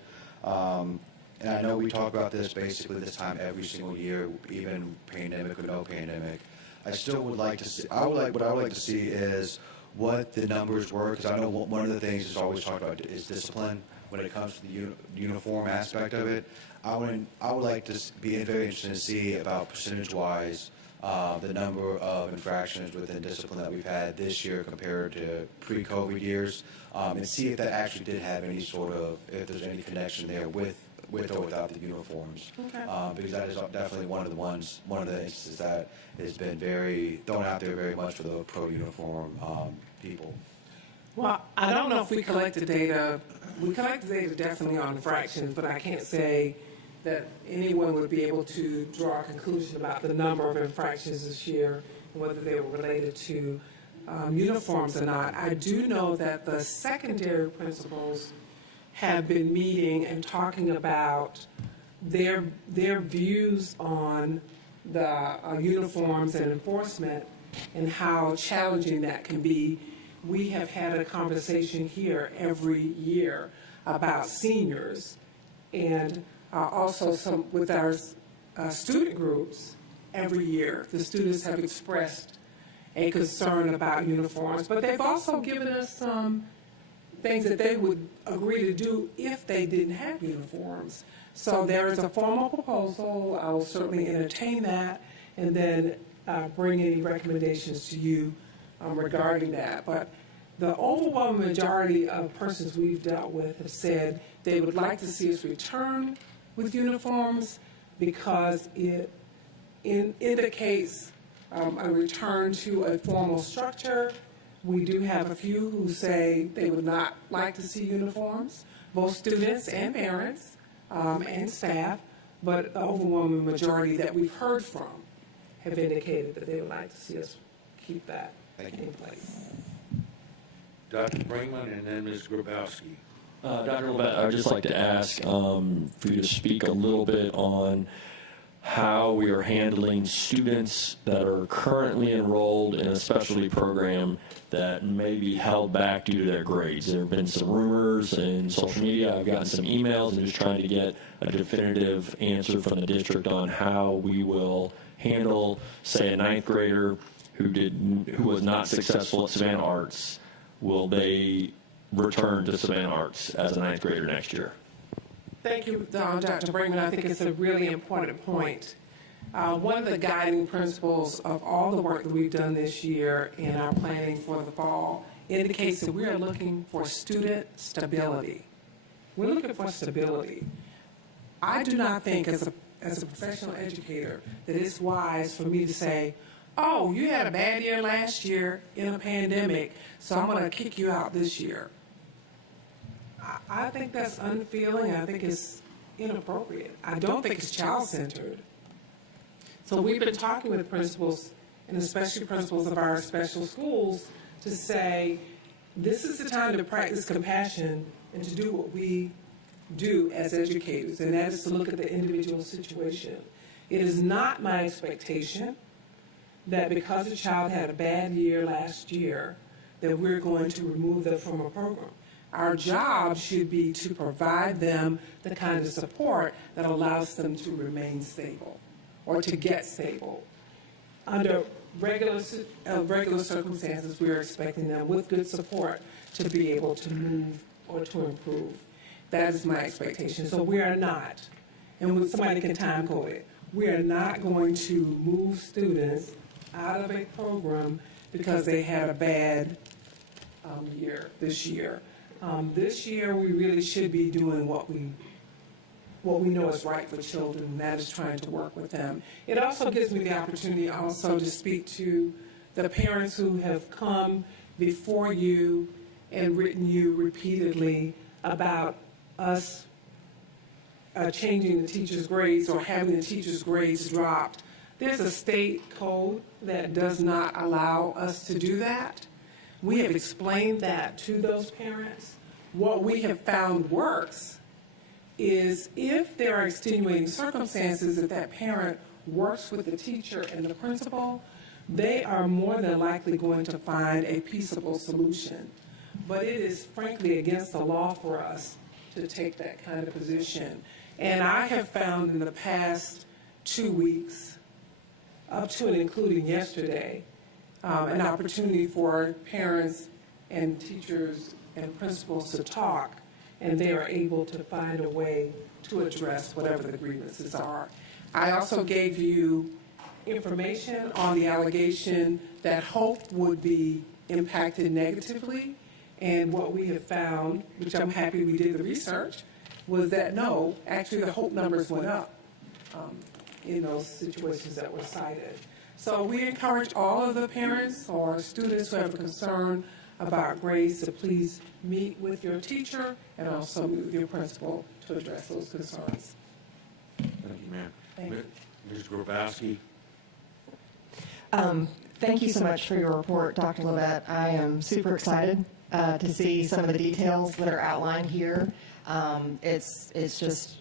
And I know we talk about this basically this time every single year, even pandemic or no pandemic. I still would like to see, what I would like to see is what the numbers were, because I know one of the things that's always talked about is discipline when it comes to the uniform aspect of it. I would like to be very interested to see about percentage-wise the number of infractions within discipline that we've had this year compared to pre-COVID years, and see if that actually did have any sort of, if there's any connection there with or without the uniforms. Okay. Because that is definitely one of the instances that has been very thrown out there very much for the pro-uniform people. Well, I don't know if we collect the data. We collect the data definitely on infractions, but I can't say that anyone would be able to draw a conclusion about the number of infractions this year and whether they were related to uniforms or not. I do know that the secondary principals have been meeting and talking about their views on the uniforms and enforcement and how challenging that can be. We have had a conversation here every year about seniors, and also with our student groups every year. The students have expressed a concern about uniforms, but they've also given us some things that they would agree to do if they didn't have uniforms. So there is a formal proposal. I will certainly entertain that and then bring any recommendations to you regarding that. But the overwhelming majority of persons we've dealt with have said they would like to see us return with uniforms because it indicates a return to a formal structure. We do have a few who say they would not like to see uniforms, both students and parents and staff, but the overwhelming majority that we've heard from have indicated that they would like to see us keep that in place. Dr. Brinkman and then Ms. Grabowski. Dr. Levette, I would just like to ask for you to speak a little bit on how we are handling students that are currently enrolled in a specialty program that may be held back due to their grades. There have been some rumors in social media. I've gotten some emails and just trying to get a definitive answer from the district on how we will handle, say, a ninth grader who was not successful at Savannah Arts. Will they return to Savannah Arts as a ninth grader next year? Thank you, Dr. Brinkman. I think it's a really important point. One of the guiding principles of all the work that we've done this year in our planning for the fall indicates that we are looking for student stability. We're looking for stability. I do not think as a professional educator that it's wise for me to say, oh, you had a bad year last year in a pandemic, so I'm going to kick you out this year. I think that's unfeeling. I think it's inappropriate. I don't think it's child-centered. So we've been talking with principals, and especially principals of our special schools, to say, this is the time to practice compassion and to do what we do as educators, and that is to look at the individual situation. It is not my expectation that because a child had a bad year last year, that we're going to remove them from a program. Our job should be to provide them the kind of support that allows them to remain stable or to get stable. Under regular circumstances, we're expecting them with good support to be able to move or to improve. That is my expectation. So we are not, and somebody can time code it, we are not going to move students out of a program because they had a bad year this year. This year, we really should be doing what we know is right for children, and that is trying to work with them. It also gives me the opportunity also to speak to the parents who have come before you and written you repeatedly about us changing the teachers' grades or having the teachers' grades dropped. There's a state code that does not allow us to do that. We have explained that to those parents. What we have found works is if there are extenuating circumstances that that parent works with the teacher and the principal, they are more than likely going to find a peaceable solution. But it is frankly against the law for us to take that kind of position. And I have found in the past 2 weeks, up to and including yesterday, an opportunity for parents and teachers and principals to talk, and they are able to find a way to address whatever the grievances are. I also gave you information on the allegation that Hope would be impacted negatively, and what we have found, which I'm happy we did the research, was that no, actually the Hope numbers went up in those situations that were cited. So we encourage all of the parents or students who have a concern about grades to please meet with your teacher and also meet with your principal to address those concerns. Thank you, ma'am. Thank you. Ms. Grabowski? Thank you so much for your report, Dr. Levette. I am super excited to see some of the details that are outlined here. It's just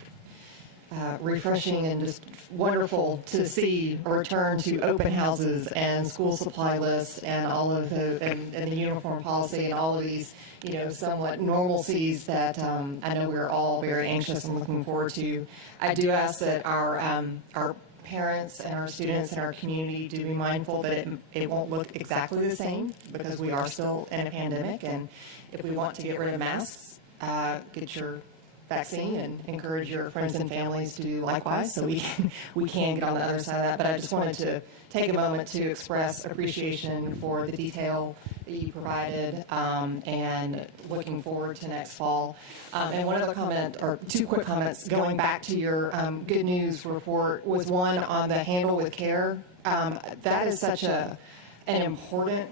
refreshing and just wonderful to see a return to open houses and school supply lists and all of the and the uniform policy and all of these, somewhat normalcies that I know we're all very anxious and looking forward to. I do ask that our parents and our students and our community do be mindful that it won't look exactly the same, because we are still in a pandemic, and if we want to get rid of masks, get your vaccine and encourage your friends and families to do likewise, so we can get on the other side of that. But I just wanted to take a moment to express appreciation for the detail that you provided, and looking forward to next fall. And one other comment, or two quick comments, going back to your good news report, was one on the Handle with Care. That is such an important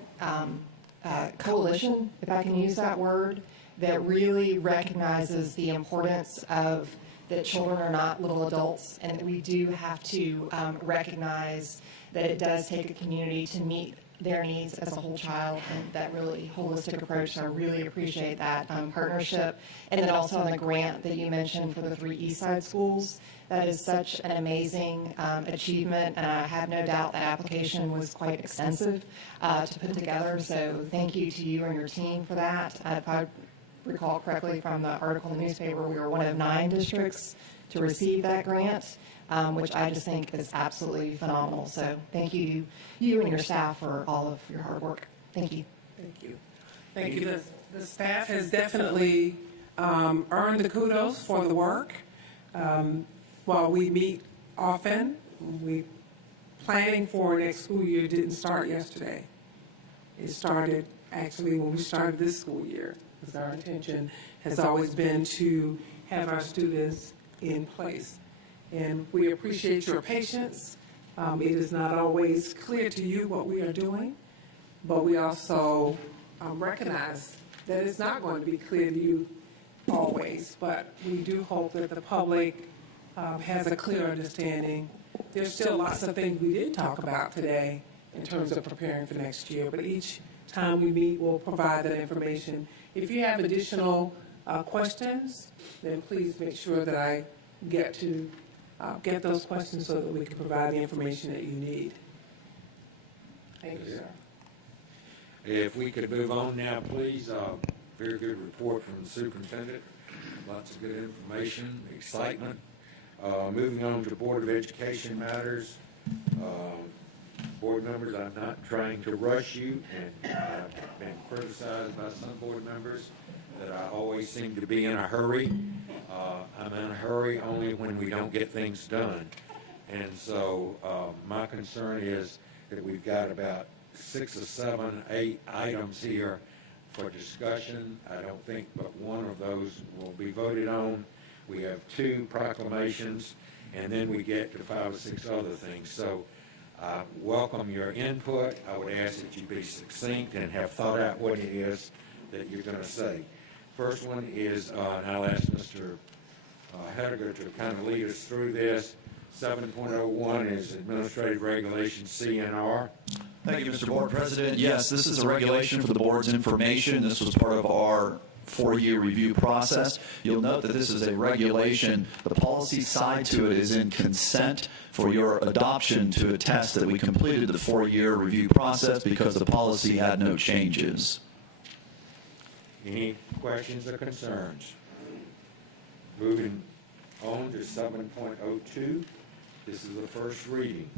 coalition, if I can use that word, that really recognizes the importance of that children are not little adults, and that we do have to recognize that it does take a community to meet their needs as a whole child, and that really holistic approach. So I really appreciate that partnership. And then also on the grant that you mentioned for the 3 East Side schools, that is such an amazing achievement, and I have no doubt that application was quite extensive to put together. So thank you to you and your team for that. If I recall correctly from the article in the newspaper, we were one of 9 districts to receive that grant, which I just think is absolutely phenomenal. So thank you and your staff for all of your hard work. Thank you. Thank you. Thank you. The staff has definitely earned the kudos for the work. While we meet often, planning for next school year didn't start yesterday. It started actually when we started this school year, because our intention has always been to have our students in place. And we appreciate your patience. It is not always clear to you what we are doing, but we also recognize that it's not going to be clear to you always, but we do hope that the public has a clear understanding. There's still lots of things we didn't talk about today in terms of preparing for next year, but each time we meet, we'll provide that information. If you have additional questions, then please make sure that I get those questions so that we can provide the information that you need. Thank you, sir. If we could move on now, please. Very good report from the superintendent. Lots of good information, excitement. Moving on to Board of Education matters. Board members, I'm not trying to rush you, and I've been criticized by some board members that I always seem to be in a hurry. I'm in a hurry only when we don't get things done. And so my concern is that we've got about 6 or 7, 8 items here for discussion. I don't think but one of those will be voted on. We have 2 proclamations, and then we get to 5 or 6 other things. So I welcome your input. I would ask that you be succinct and have thought out what it is that you're going to say. First one is, and I'll ask Mr. Hediger to kind of lead us through this. 7.01 is Administrative Regulation CNR. Thank you, Mr. Board President. Yes, this is a regulation for the board's information. This was part of our 4-year review process. You'll note that this is a regulation. The policy side to it is in consent for your adoption to attest that we completed the 4-year review process because the policy had no changes. Any questions or concerns? Moving on to 7.02. This is the first reading.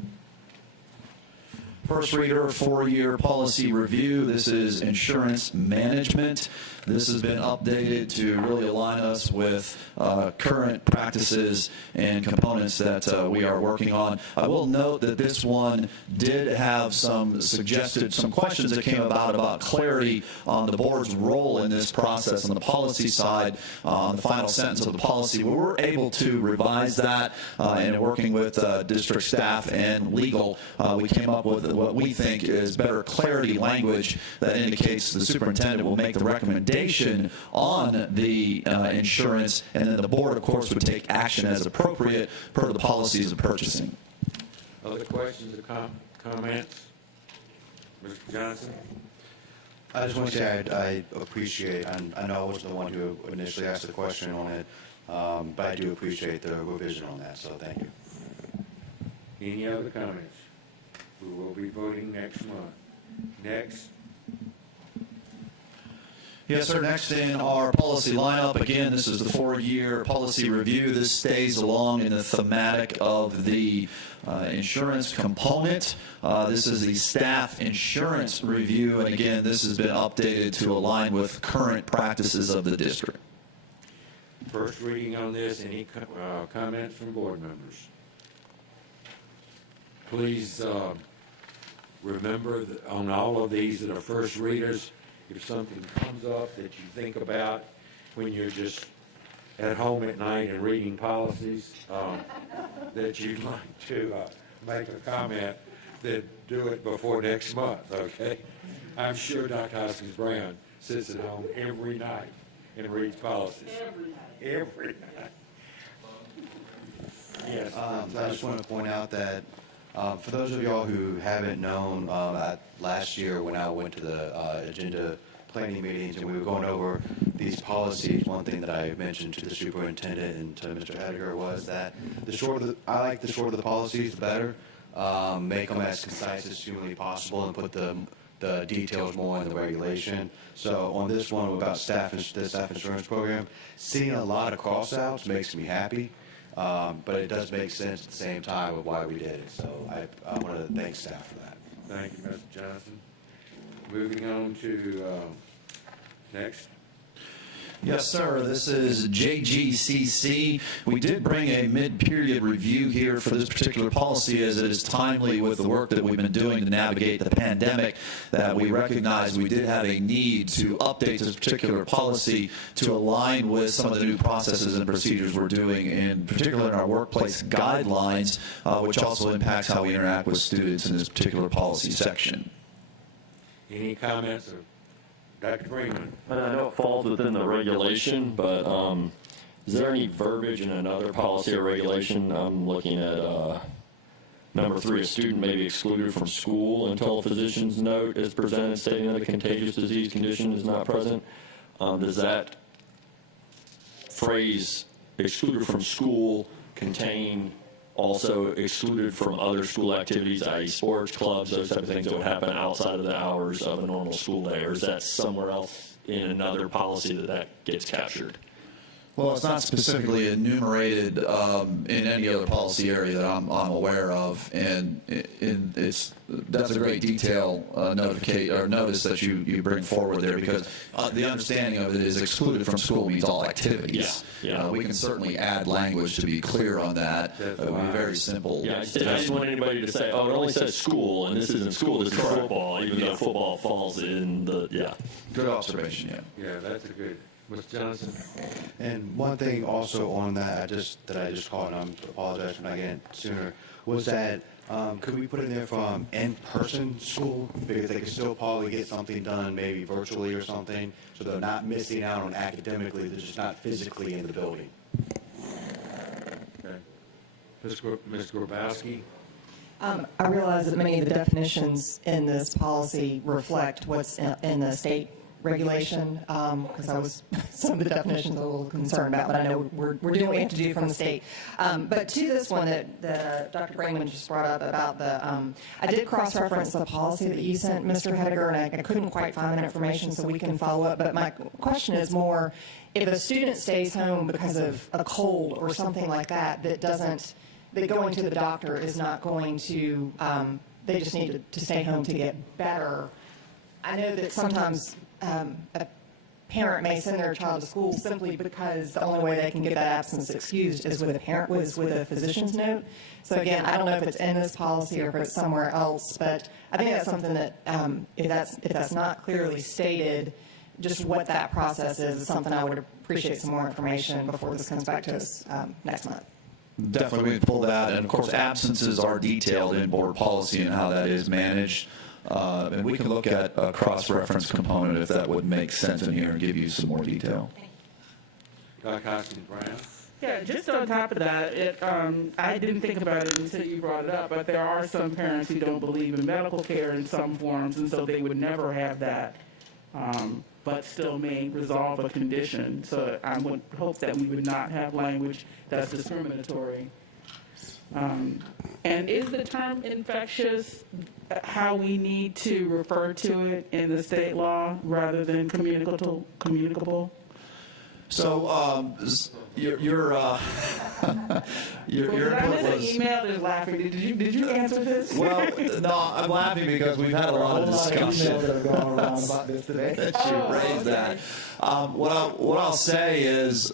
First reader, 4-year policy review. This is insurance management. This has been updated to really align us with current practices and components that we are working on. I will note that this one did have some questions that came about clarity on the board's role in this process on the policy side, on the final sentence of the policy. We were able to revise that, and working with district staff and legal, we came up with what we think is better clarity language that indicates the superintendent will make the recommendation on the insurance, and then the board, of course, would take action as appropriate per the policies of purchasing. Other questions or comments? Mr. Johnson? I just want to say I appreciate, and I know I wasn't the one who initially asked the question on it, but I do appreciate the revision on that, so thank you. Any other comments? We will be voting next month. Next. Yes, sir. Next in our policy lineup, again, this is the 4-year policy review. This stays along in the thematic of the insurance component. This is the staff insurance review, and again, this has been updated to align with current practices of the district. First reading on this. Any comments from board members? Please remember that on all of these that are first readers, if something comes up that you think about when you're just at home at night and reading policies, that you'd like to make a comment, then do it before next month, okay? I'm sure Dr. Hoskins Brown sits at home every night and reads policies. Every night. Yes. I just want to point out that for those of y'all who haven't known, last year when I went to the agenda planning meetings and we were going over these policies, one thing that I mentioned to the superintendent and to Mr. Hediger was that I like the shorter the policies, the better. Make them as concise as humanly possible and put the details more in the regulation. So on this one about the staff insurance program, seeing a lot of cross-outs makes me happy. But it does make sense at the same time of why we did it. So I want to thank staff for that. Thank you, Mr. Johnson. Moving on to next. Yes, sir. This is JGCC. We did bring a mid-period review here for this particular policy as it is timely with the work that we've been doing to navigate the pandemic, that we recognize we did have a need to update this particular policy to align with some of the new processes and procedures we're doing, in particular in our workplace guidelines, which also impacts how we interact with students in this particular policy section. Any comments? Dr. Freeman? I know it falls within the regulation, but is there any verbiage in another policy or regulation? I'm looking at number 3, a student may be excluded from school until a physician's note is presented stating that a contagious disease condition is not present. Does that phrase, excluded from school, contain also excluded from other school activities, i.e. sports, clubs, those type of things that would happen outside of the hours of a normal school day? Or is that somewhere else in another policy that gets captured? Well, it's not specifically enumerated in any other policy area that I'm aware of, and that's a great detail notice that you bring forward there, because the understanding of it is excluded from school means all activities. Yeah. We can certainly add language to be clear on that. It would be very simple. Yeah, I just didn't want anybody to say, oh, it only says school, and this isn't school, this is football, even though football falls in the, Good observation, yeah. Yeah, that's a good. Mr. Johnson? And one thing also on that I just caught, and I apologize for not getting it sooner, was that could we put in there from in-person school? Because they could still probably get something done maybe virtually or something, so they're not missing out on academically, they're just not physically in the building. Okay. Ms. Grabowski? I realize that many of the definitions in this policy reflect what's in the state regulation, because I was, some of the definitions I was a little concerned about, but I know we're doing what we have to do from the state. But to this one that Dr. Brayman just brought up about the, I did cross-reference the policy that you sent, Mr. Hediger, and I couldn't quite find that information, so we can follow up. But my question is more, if a student stays home because of a cold or something like that, that going to the doctor is not going to, they just need to stay home to get better. I know that sometimes a parent may send their child to school simply because the only way they can get that absence excused is with a physician's note. So again, I don't know if it's in this policy or if it's somewhere else, but I think that's something that if that's not clearly stated, just what that process is something I would appreciate some more information before this comes back to us next month. Definitely, we can pull that, and of course, absences are detailed in board policy and how that is managed. And we can look at a cross-reference component if that would make sense in here and give you some more detail. Dr. Hoskins-Brown? Yeah, just on top of that, I didn't think about it until you brought it up, but there are some parents who don't believe in medical care in some forms, and so they would never have that, but still may resolve a condition. So I would hope that we would not have language that's discriminatory. And is the term infectious how we need to refer to it in the state law rather than communicable? So your I missed an email that's laughing. Did you answer this? well, no, I'm laughing because we've had a lot of discussion. that have gone around about this today. That you raised that. What I'll say is,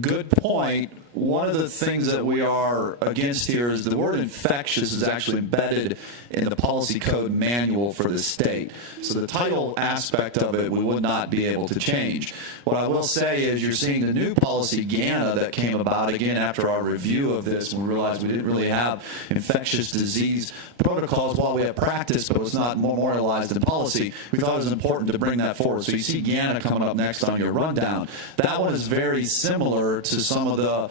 good point. One of the things that we are against here is the word infectious is actually embedded in the policy code manual for the state. So the title aspect of it we would not be able to change. What I will say is you're seeing the new policy GANA that came about again after our review of this, and we realized we didn't really have infectious disease protocols while we have practice, but it was not memorialized in policy. We thought it was important to bring that forward. So you see GANA coming up next on your rundown. That one is very similar to some of the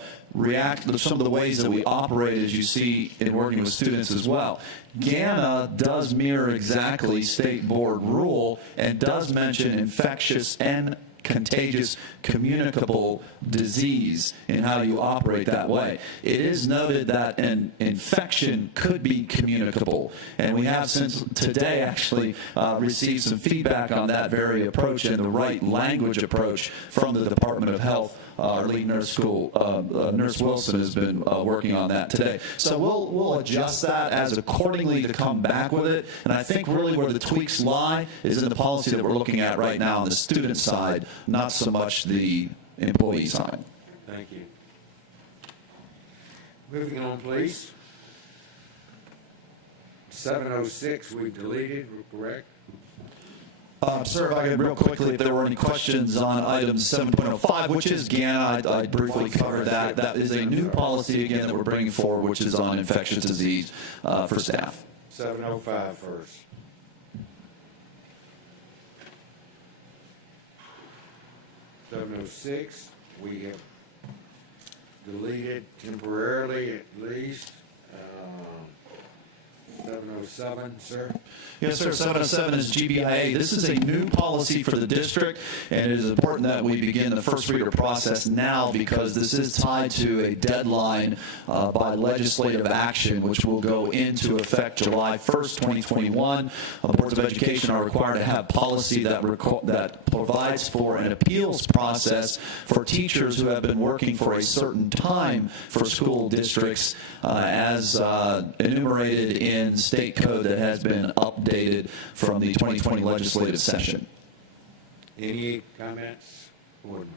ways that we operate, as you see in working with students as well. GANA does mirror exactly state board rule and does mention infectious and contagious communicable disease in how you operate that way. It is noted that an infection could be communicable, and we have since today actually received some feedback on that very approach and the right language approach from the Department of Health. Our lead nurse Nurse Wilson has been working on that today. So we'll adjust that as accordingly to come back with it. And I think really where the tweaks lie is in the policy that we're looking at right now on the student side, not so much the employee side. Thank you. Moving on, please. 706 we deleted, correct? Sir, if I could real quickly, if there were any questions on item 7.05, which is GANA, I briefly covered that. That is a new policy, again, that we're bringing forward, which is on infectious disease for staff. 705 first. .06 we have deleted temporarily at least. 707, sir. Yes, sir. 707 is GBIA. This is a new policy for the district, and it is important that we begin the first reader process now because this is tied to a deadline by legislative action, which will go into effect July 1st, 2021. The boards of education are required to have policy that provides for an appeals process for teachers who have been working for a certain time for school districts as enumerated in state code that has been updated from the 2020 legislative session. Any comments, board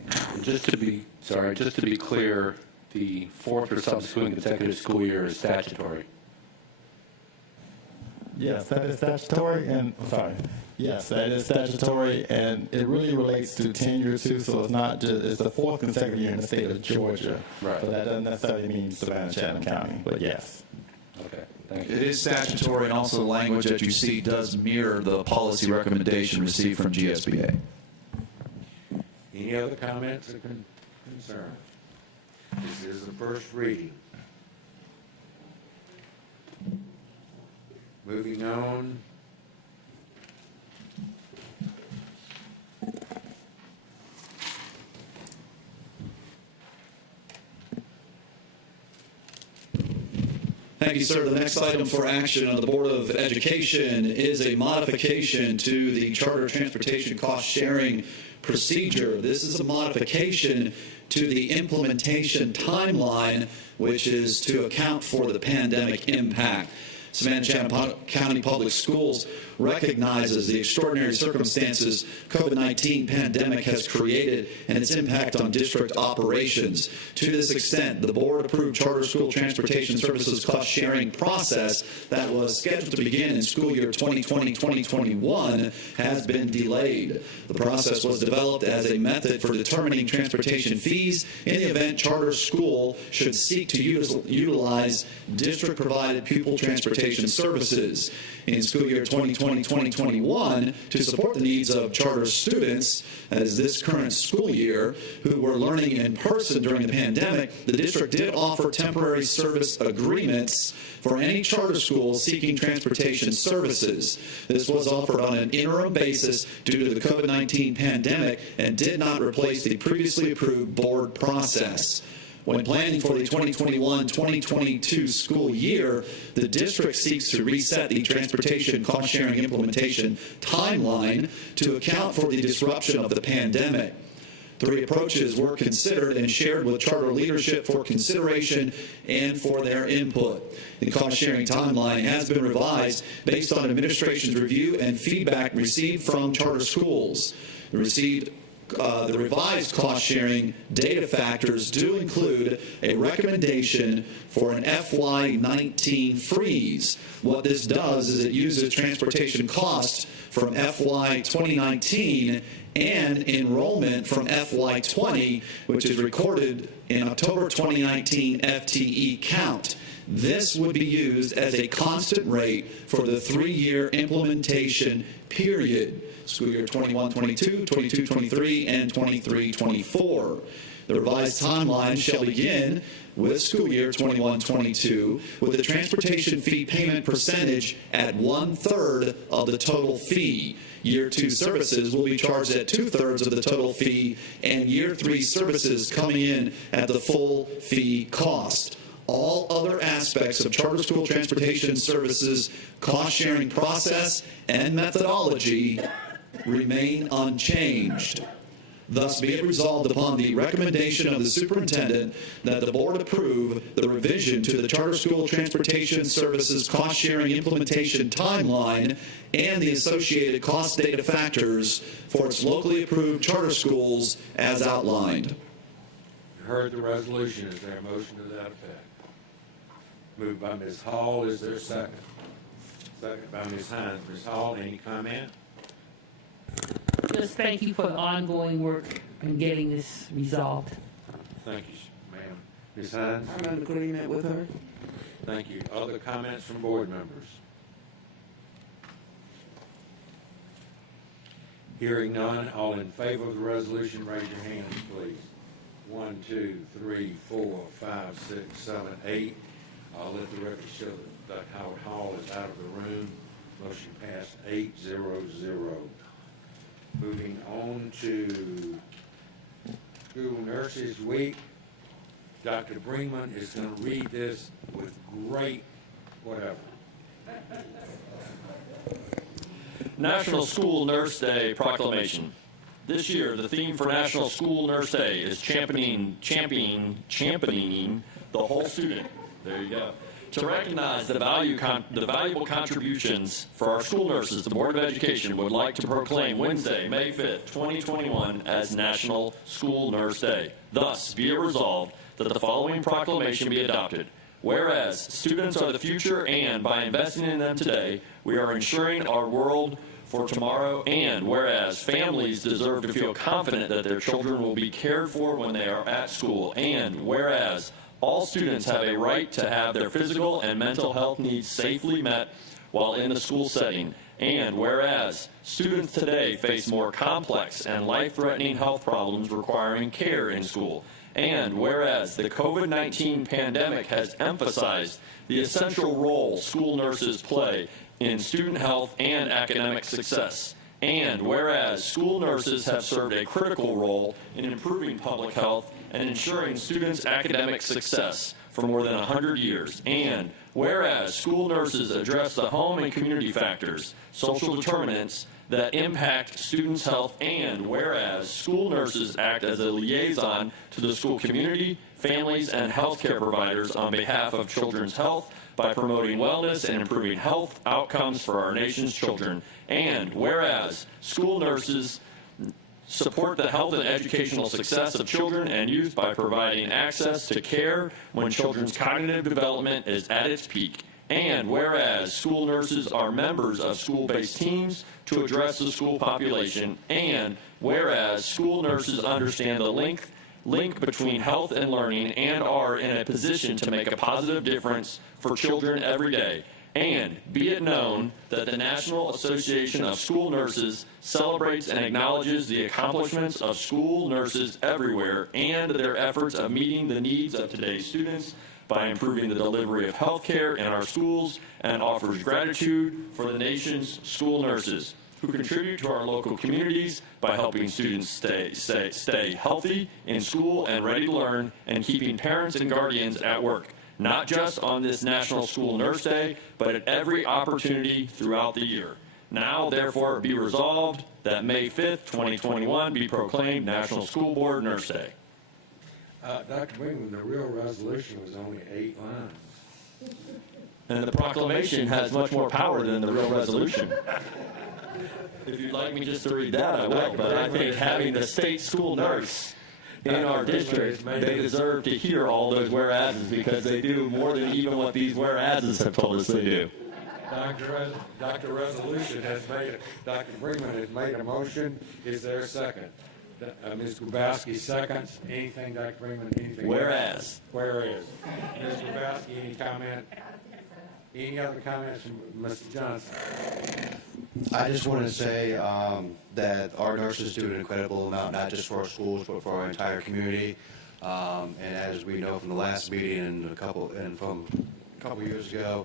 members? Just to be clear, the fourth or subsequent consecutive school year is statutory. Yes, that is statutory, and yes, that is statutory, and it really relates to tenure too. So it's not just it's the fourth consecutive year in the state of Georgia. Right. So that doesn't necessarily mean Savannah-Chatham County, but yes. Okay, thank you. It is statutory, and also the language that you see does mirror the policy recommendation received from GSBA. Any other comments or concerns? This is the first reading. Moving on. Thank you, sir. The next item for action on the Board of Education is a modification to the Charter Transportation Cost Sharing procedure. This is a modification to the implementation timeline, which is to account for the pandemic impact. Savannah County Public Schools recognizes the extraordinary circumstances COVID-19 pandemic has created and its impact on district operations. To this extent, the board approved charter school transportation services cost sharing process that was scheduled to begin in school year 2020-2021 has been delayed. The process was developed as a method for determining transportation fees in the event charter school should seek to utilize district-provided pupil transportation services. In school year 2020-2021, to support the needs of charter students, as this current school year, who were learning in person during the pandemic, the district did offer temporary service agreements for any charter school seeking transportation services. This was offered on an interim basis due to the COVID-19 pandemic and did not replace the previously approved board process. When planning for the 2021-2022 school year, the district seeks to reset the transportation cost-sharing implementation timeline to account for the disruption of the pandemic. 3 approaches were considered and shared with charter leadership for consideration and for their input. The cost-sharing timeline has been revised based on administration's review and feedback received from charter schools. The revised cost-sharing data factors do include a recommendation for an FY19 freeze. What this does is it uses transportation costs from FY 2019 and enrollment from FY20, which is recorded in October 2019 FTE count. This would be used as a constant rate for the 3-year implementation period, school year 21-22, 22-23, and 23-24. The revised timeline shall begin with school year 21-22 with the transportation fee payment percentage at 1/3 of the total fee. Year 2 services will be charged at 2/3 of the total fee, and Year 3 services coming in at the full fee cost. All other aspects of charter school transportation services cost-sharing process and methodology remain unchanged. Thus, be it resolved upon the recommendation of the superintendent that the board approve the revision to the charter school transportation services cost-sharing implementation timeline and the associated cost data factors for its locally approved charter schools as outlined. You heard the resolution. Is there a motion to that effect? Moved by Ms. Hall. Is there a second? Second by Ms. Hines. Ms. Hall, any comment? Just thank you for the ongoing work in getting this resolved. Thank you, ma'am. Ms. Hines? I'm in agreement with her. Thank you. Other comments from board members? Hearing none, all in favor of the resolution, raise your hands, please. 1, 2, 3, 4, 5, 6, 7, 8. I'll let the record show that Howard Hall is out of the room. Motion passed 8-0-0. Moving on to School Nurses Week. Dr. Brinkman is going to read this with great whatever. National School Nurse Day Proclamation. This year, the theme for National School Nurse Day is championing the whole student. There you go. To recognize the valuable contributions for our school nurses, the Board of Education would like to proclaim Wednesday, May 5th, 2021 as National School Nurse Day. Thus, be it resolved that the following proclamation be adopted. Whereas students are the future and by investing in them today, we are ensuring our world for tomorrow, and whereas families deserve to feel confident that their children will be cared for when they are at school, and whereas all students have a right to have their physical and mental health needs safely met while in the school setting, and whereas students today face more complex and life-threatening health problems requiring care in school, and whereas the COVID-19 pandemic has emphasized the essential role school nurses play in student health and academic success, and whereas school nurses have served a critical role in improving public health and ensuring students' academic success, for more than 100 years. And whereas school nurses address the home and community factors, social determinants that impact students' health, and whereas school nurses act as a liaison to the school community, families, and healthcare providers on behalf of children's health by promoting wellness and improving health outcomes for our nation's children. And whereas school nurses support the health and educational success of children and youth by providing access to care when children's cognitive development is at its peak. And whereas school nurses are members of school-based teams to address the school population. And whereas school nurses understand the link between health and learning and are in a position to make a positive difference for children every day. And be it known that the National Association of School Nurses celebrates and acknowledges the accomplishments of school nurses everywhere and their efforts of meeting the needs of today's students by improving the delivery of health care in our schools, and offers gratitude for the nation's school nurses who contribute to our local communities by helping students stay healthy in school and ready to learn, and keeping parents and guardians at work, not just on this National School Nurse Day, but at every opportunity throughout the year. Now, therefore, be resolved that May 5th, 2021 be proclaimed National School Board Nurse Day. Dr. Wingman, the real resolution was only 8 lines. And the proclamation has much more power than the real resolution. If you'd like me just to read that, I will, but I think having the state school nurse in our district, they deserve to hear all those whereases, because they do more than even what these whereases have told us they do. Dr. Resolution has made, Dr. Brinkman has made a motion. Is there a second? Ms. Grabowski seconds. Anything, Dr. Brinkman? Anything? Whereas. Whereas. Ms. Grabowski, any comment? Any other comments from Mr. Johnson? I just want to say that our nurses do an incredible amount, not just for our schools, but for our entire community. And as we know from the last meeting and from a couple years ago,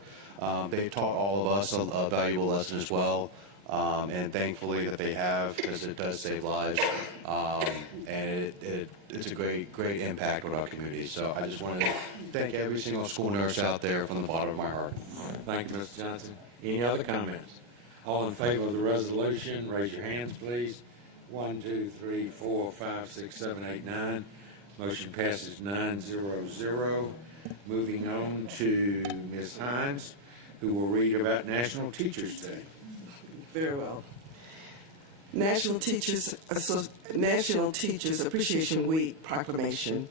they taught all of us a valuable lesson as well. And thankfully that they have, because it does save lives. And it's a great impact on our community. So I just want to thank every single school nurse out there from the bottom of my heart. Thank you, Mr. Johnson. Any other comments? All in favor of the resolution, raise your hands, please. 1, 2, 3, 4, 5, 6, 7, 8, 9. Motion passes 9-0-0. Moving on to Ms. Hines, who will read about National Teachers Day. Very well. National Teachers Appreciation Week proclamation.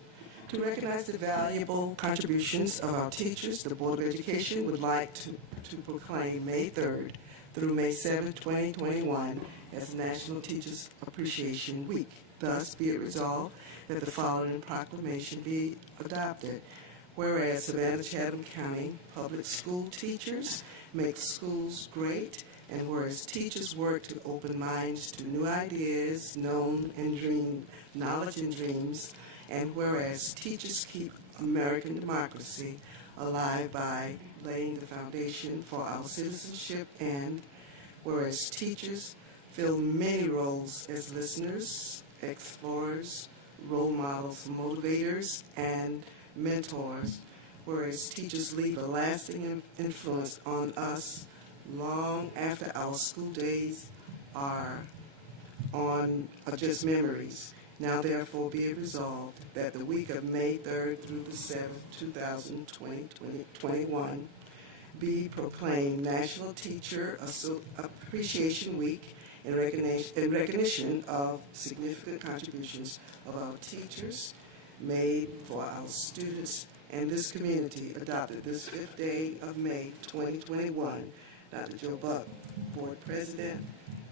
To recognize the valuable contributions of our teachers, the Board of Education would like to proclaim May 3rd through May 7th, 2021 as National Teachers Appreciation Week. Thus, be it resolved that the following proclamation be adopted. Whereas Savannah-Chatham County public school teachers make schools great, and whereas teachers work to open minds to new ideas, knowledge and dreams, and whereas teachers keep American democracy alive by laying the foundation for our citizenship, and whereas teachers fill many roles as listeners, explorers, role models, motivators, and mentors, whereas teachers leave a lasting influence on us long after our school days are just memories. Now therefore be it resolved that the week of May 3rd through the 7th, 2021 be proclaimed National Teacher Appreciation Week in recognition of significant contributions of our teachers made for our students and this community, adopted this 5th day of May 2021. Dr. Joe Buck, Board President,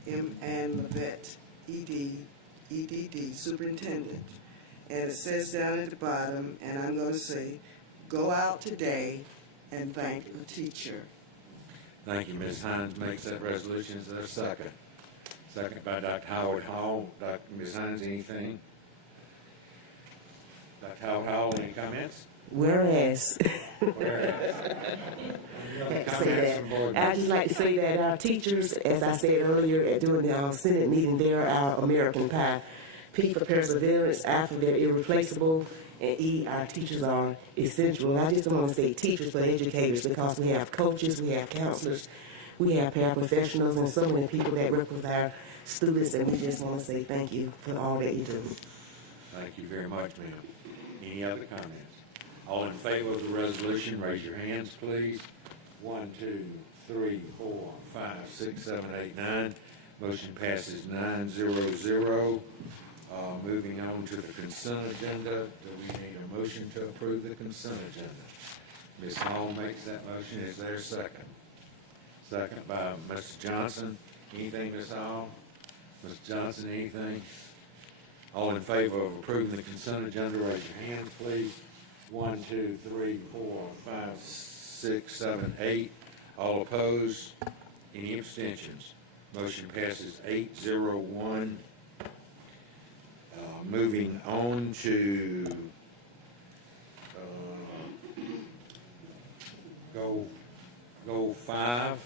M. Ann Levette, EDD, Superintendent. And it says down at the bottom, and I'm going to say, go out today and thank a teacher. Thank you. Ms. Hines makes that resolution. Is there a second? Second by Dr. Howard Hall. Ms. Hines, anything? Dr. Howard Hall, any comments? Whereas. I'd just like to say that our teachers, as I said earlier during our Senate meeting, they're our American pie. P for perseverance, I for they're irreplaceable, and E, our teachers are essential. And I just don't want to say teachers, but educators, because we have coaches, we have counselors, we have paraprofessionals, and so many people that work with our students, and we just want to say thank you for all that you do. Thank you very much, ma'am. Any other comments? All in favor of the resolution, raise your hands, please. 1, 2, 3, 4, 5, 6, 7, 8, 9. Motion passes 9-0-0. Moving on to the consent agenda. Do we need a motion to approve the consent agenda? Ms. Hall makes that motion. Is there a second? Second by Mr. Johnson. Anything, Ms. Hall? Mr. Johnson, anything? All in favor of approving the consent agenda, raise your hands, please. 1, 2, 3, 4, 5, 6, 7, 8. All opposed? Any abstentions? Motion passes 8-0-1. Moving on to goal 5.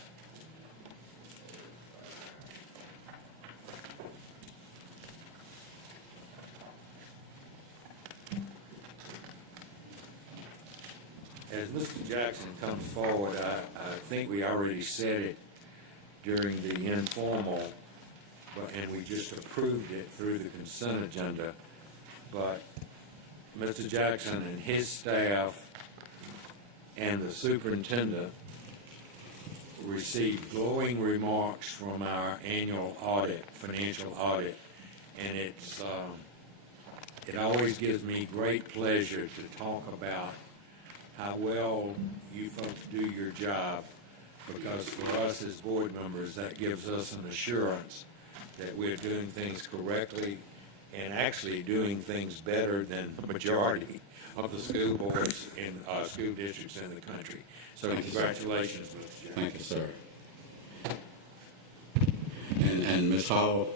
As Mr. Jackson comes forward, I think we already said it during the informal, and we just approved it through the consent agenda. But Mr. Jackson and his staff and the superintendent received glowing remarks from our annual audit, financial audit, and it always gives me great pleasure to talk about how well you folks do your job, because for us as board members, that gives us an assurance that we're doing things correctly and actually doing things better than the majority of the school boards and school districts in the country. So congratulations, Mr. Jackson. Thank you, sir. And Ms. Hall,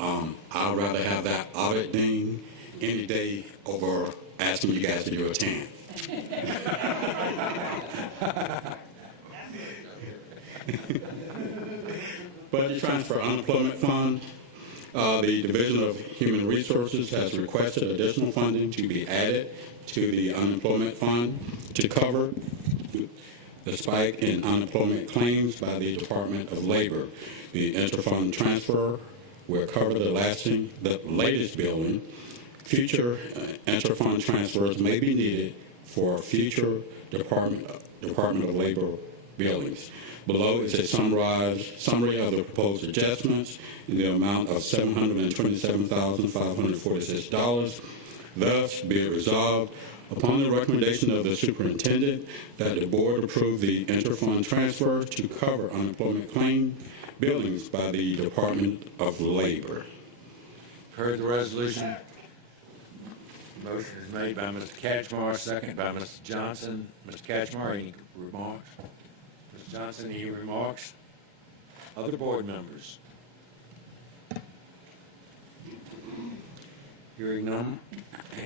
I'd rather have that audit ding any day over asking you guys to do a 10. Budget transfer unemployment fund. The Division of Human Resources has requested additional funding to be added to the unemployment fund to cover the spike in unemployment claims by the Department of Labor. The interfund transfer will cover the latest billing. Future interfund transfers may be needed for future Department of Labor billings. Below is a summary of the proposed adjustments in the amount of $727,546. Thus, be it resolved, upon the recommendation of the superintendent, that the board approve the interfund transfer to cover unemployment claim billings by the Department of Labor. Heard the resolution. Motion is made by Mr. Catchmar, second by Mr. Johnson. Mr. Catchmar, any remarks? Mr. Johnson, any remarks? Other board members? Hearing none.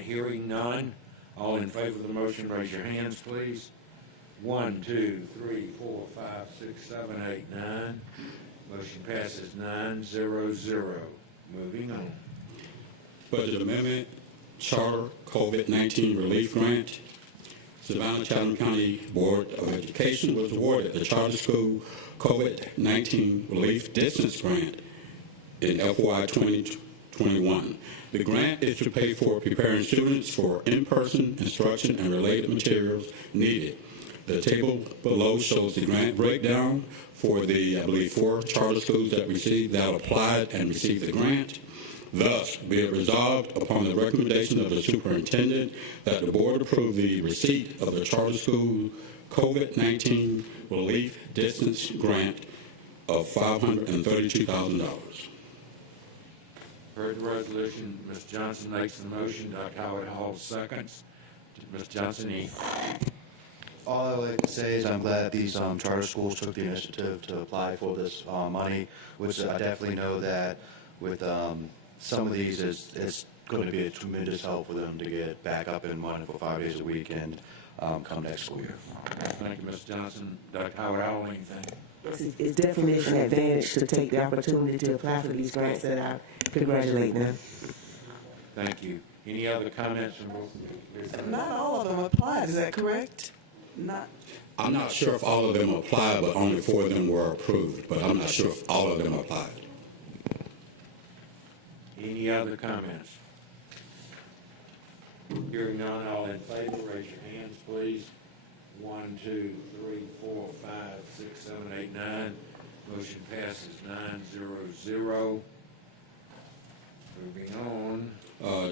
Hearing none. All in favor of the motion, raise your hands, please. 1, 2, 3, 4, 5, 6, 7, 8, 9. Motion passes 9-0-0. Moving on. Budget amendment, charter COVID-19 relief grant. Savannah Chatham County Board of Education was awarded the charter school COVID-19 relief distance grant in FY 2021. The grant is to pay for preparing students for in-person instruction and related materials needed. The table below shows the grant breakdown for the, I believe, 4 charter schools that applied and received the grant. Thus, be it resolved upon the recommendation of the superintendent that the board approve the receipt of the charter school COVID-19 relief distance grant of $532,000. Heard the resolution. Ms. Johnson makes the motion. Dr. Howard Hall seconds. Ms. Johnson, any? All I would like to say is I'm glad these charter schools took the initiative to apply for this money, which I definitely know that with some of these it's going to be a tremendous help for them to get back up and running for 5 days a week and come next school year. Thank you, Ms. Johnson. Dr. Howard Hall, anything? It's definitely an advantage to take the opportunity to apply for these grants that I congratulate them. Thank you. Any other comments from Ms. Not all of them applied, is that correct? Not. I'm not sure if all of them applied, but only 4 of them were approved, but I'm not sure if all of them applied. Any other comments? Hearing none, all in favor, raise your hands, please. 1, 2, 3, 4, 5, 6, 7, 8, 9. Motion passes 9-0-0. Moving on.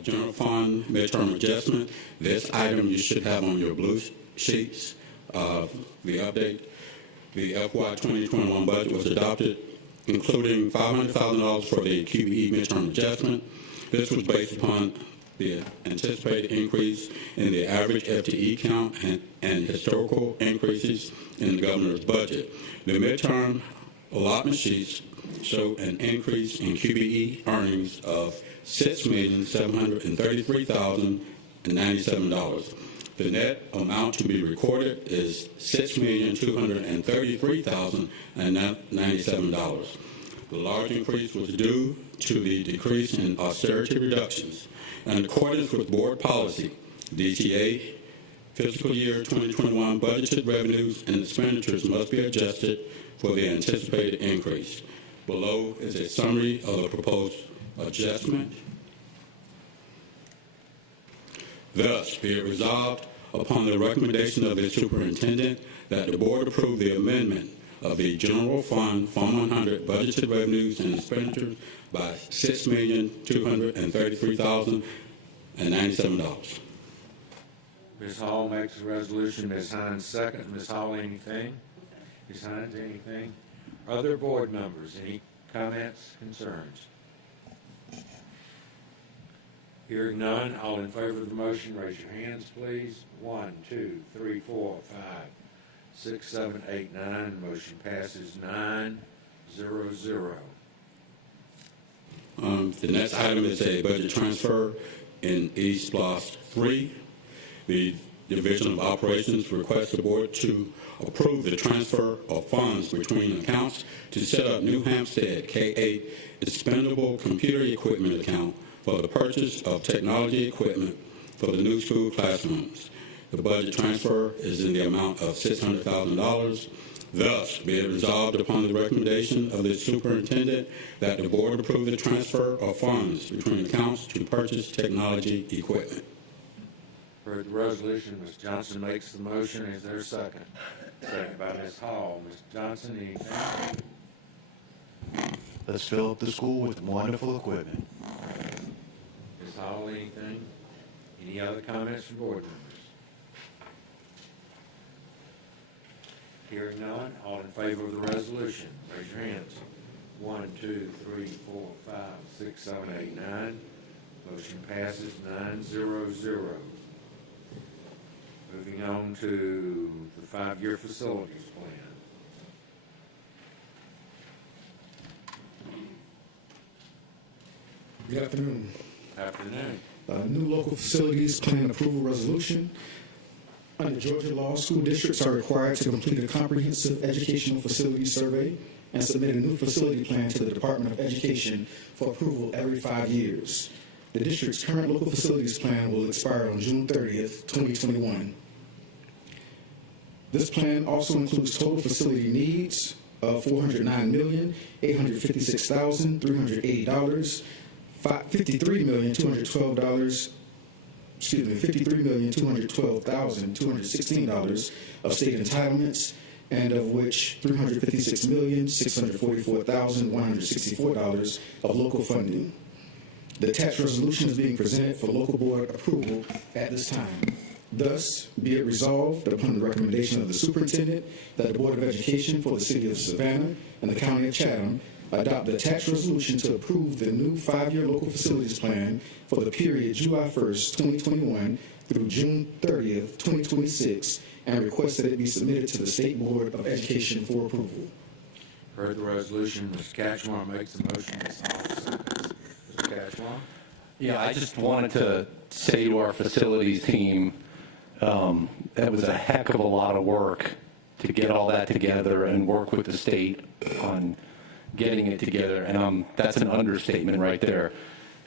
General fund midterm adjustment. This item you should have on your blue sheets. The update, the FY 2021 budget was adopted, including $500,000 for the QBE midterm adjustment. This was based upon the anticipated increase in the average FTE count and historical increases in the governor's budget. The midterm allotment sheets show an increase in QBE earnings of $6,733,097. The net amount to be recorded is $6,233,097. The large increase was due to the decrease in austerity reductions. In accordance with board policy, DTA, fiscal year 2021 budgeted revenues and expenditures must be adjusted for the anticipated increase. Below is a summary of the proposed adjustment. Thus, be it resolved upon the recommendation of the superintendent that the board approve the amendment of the general fund, Fund 100, budgeted revenues and expenditures by $6,233,097. Ms. Hall makes the resolution. Ms. Hines seconds. Ms. Hall, anything? Ms. Hines, anything? Other board members, any comments, concerns? Hearing none, all in favor of the motion, raise your hands, please. 1, 2, 3, 4, 5, 6, 7, 8, 9. Motion passes 9-0-0. The next item is a budget transfer in East Block 3. The Division of Operations requests the board to approve the transfer of funds between accounts to set up New Hampstead K-8 expendable computer equipment account for the purchase of technology equipment for the new school classrooms. The budget transfer is in the amount of $600,000. Thus, be it resolved upon the recommendation of the superintendent that the board approve the transfer of funds between accounts to purchase technology equipment. For the resolution, Ms. Johnson makes the motion. Is there a second? Second by Ms. Hall. Ms. Johnson, anything? Let's fill up the school with wonderful equipment. Ms. Hall, anything? Any other comments from board members? Hearing none, all in favor of the resolution, raise your hands. 1, 2, 3, 4, 5, 6, 7, 8, 9. Motion passes 9-0-0. Moving on to the 5-year facilities plan. Good afternoon. Afternoon. New local facilities plan approval resolution. Under Georgia law, school districts are required to complete a comprehensive educational facility survey and submit a new facility plan to the Department of Education for approval every 5 years. The district's current local facilities plan will expire on June 30th, 2021. This plan also includes total facility needs of $409,856,380, $53,212,216 of state entitlements, and of which $356,644,164 of local funding. The attached resolution is being presented for local board approval at this time. Thus, be it resolved upon the recommendation of the superintendent that the Board of Education for the City of Savannah and the County of Chatham adopt the attached resolution to approve the new 5-year local facilities plan for the period July 1st, 2021 through June 30th, 2026, and request that it be submitted to the State Board of Education for approval. Heard the resolution. Mr. Catchmark makes the motion. Ms. Hall seconds. Mr. Catchmark? Yeah, I just wanted to say to our facilities team, that was a heck of a lot of work to get all that together and work with the state on getting it together, and that's an understatement right there.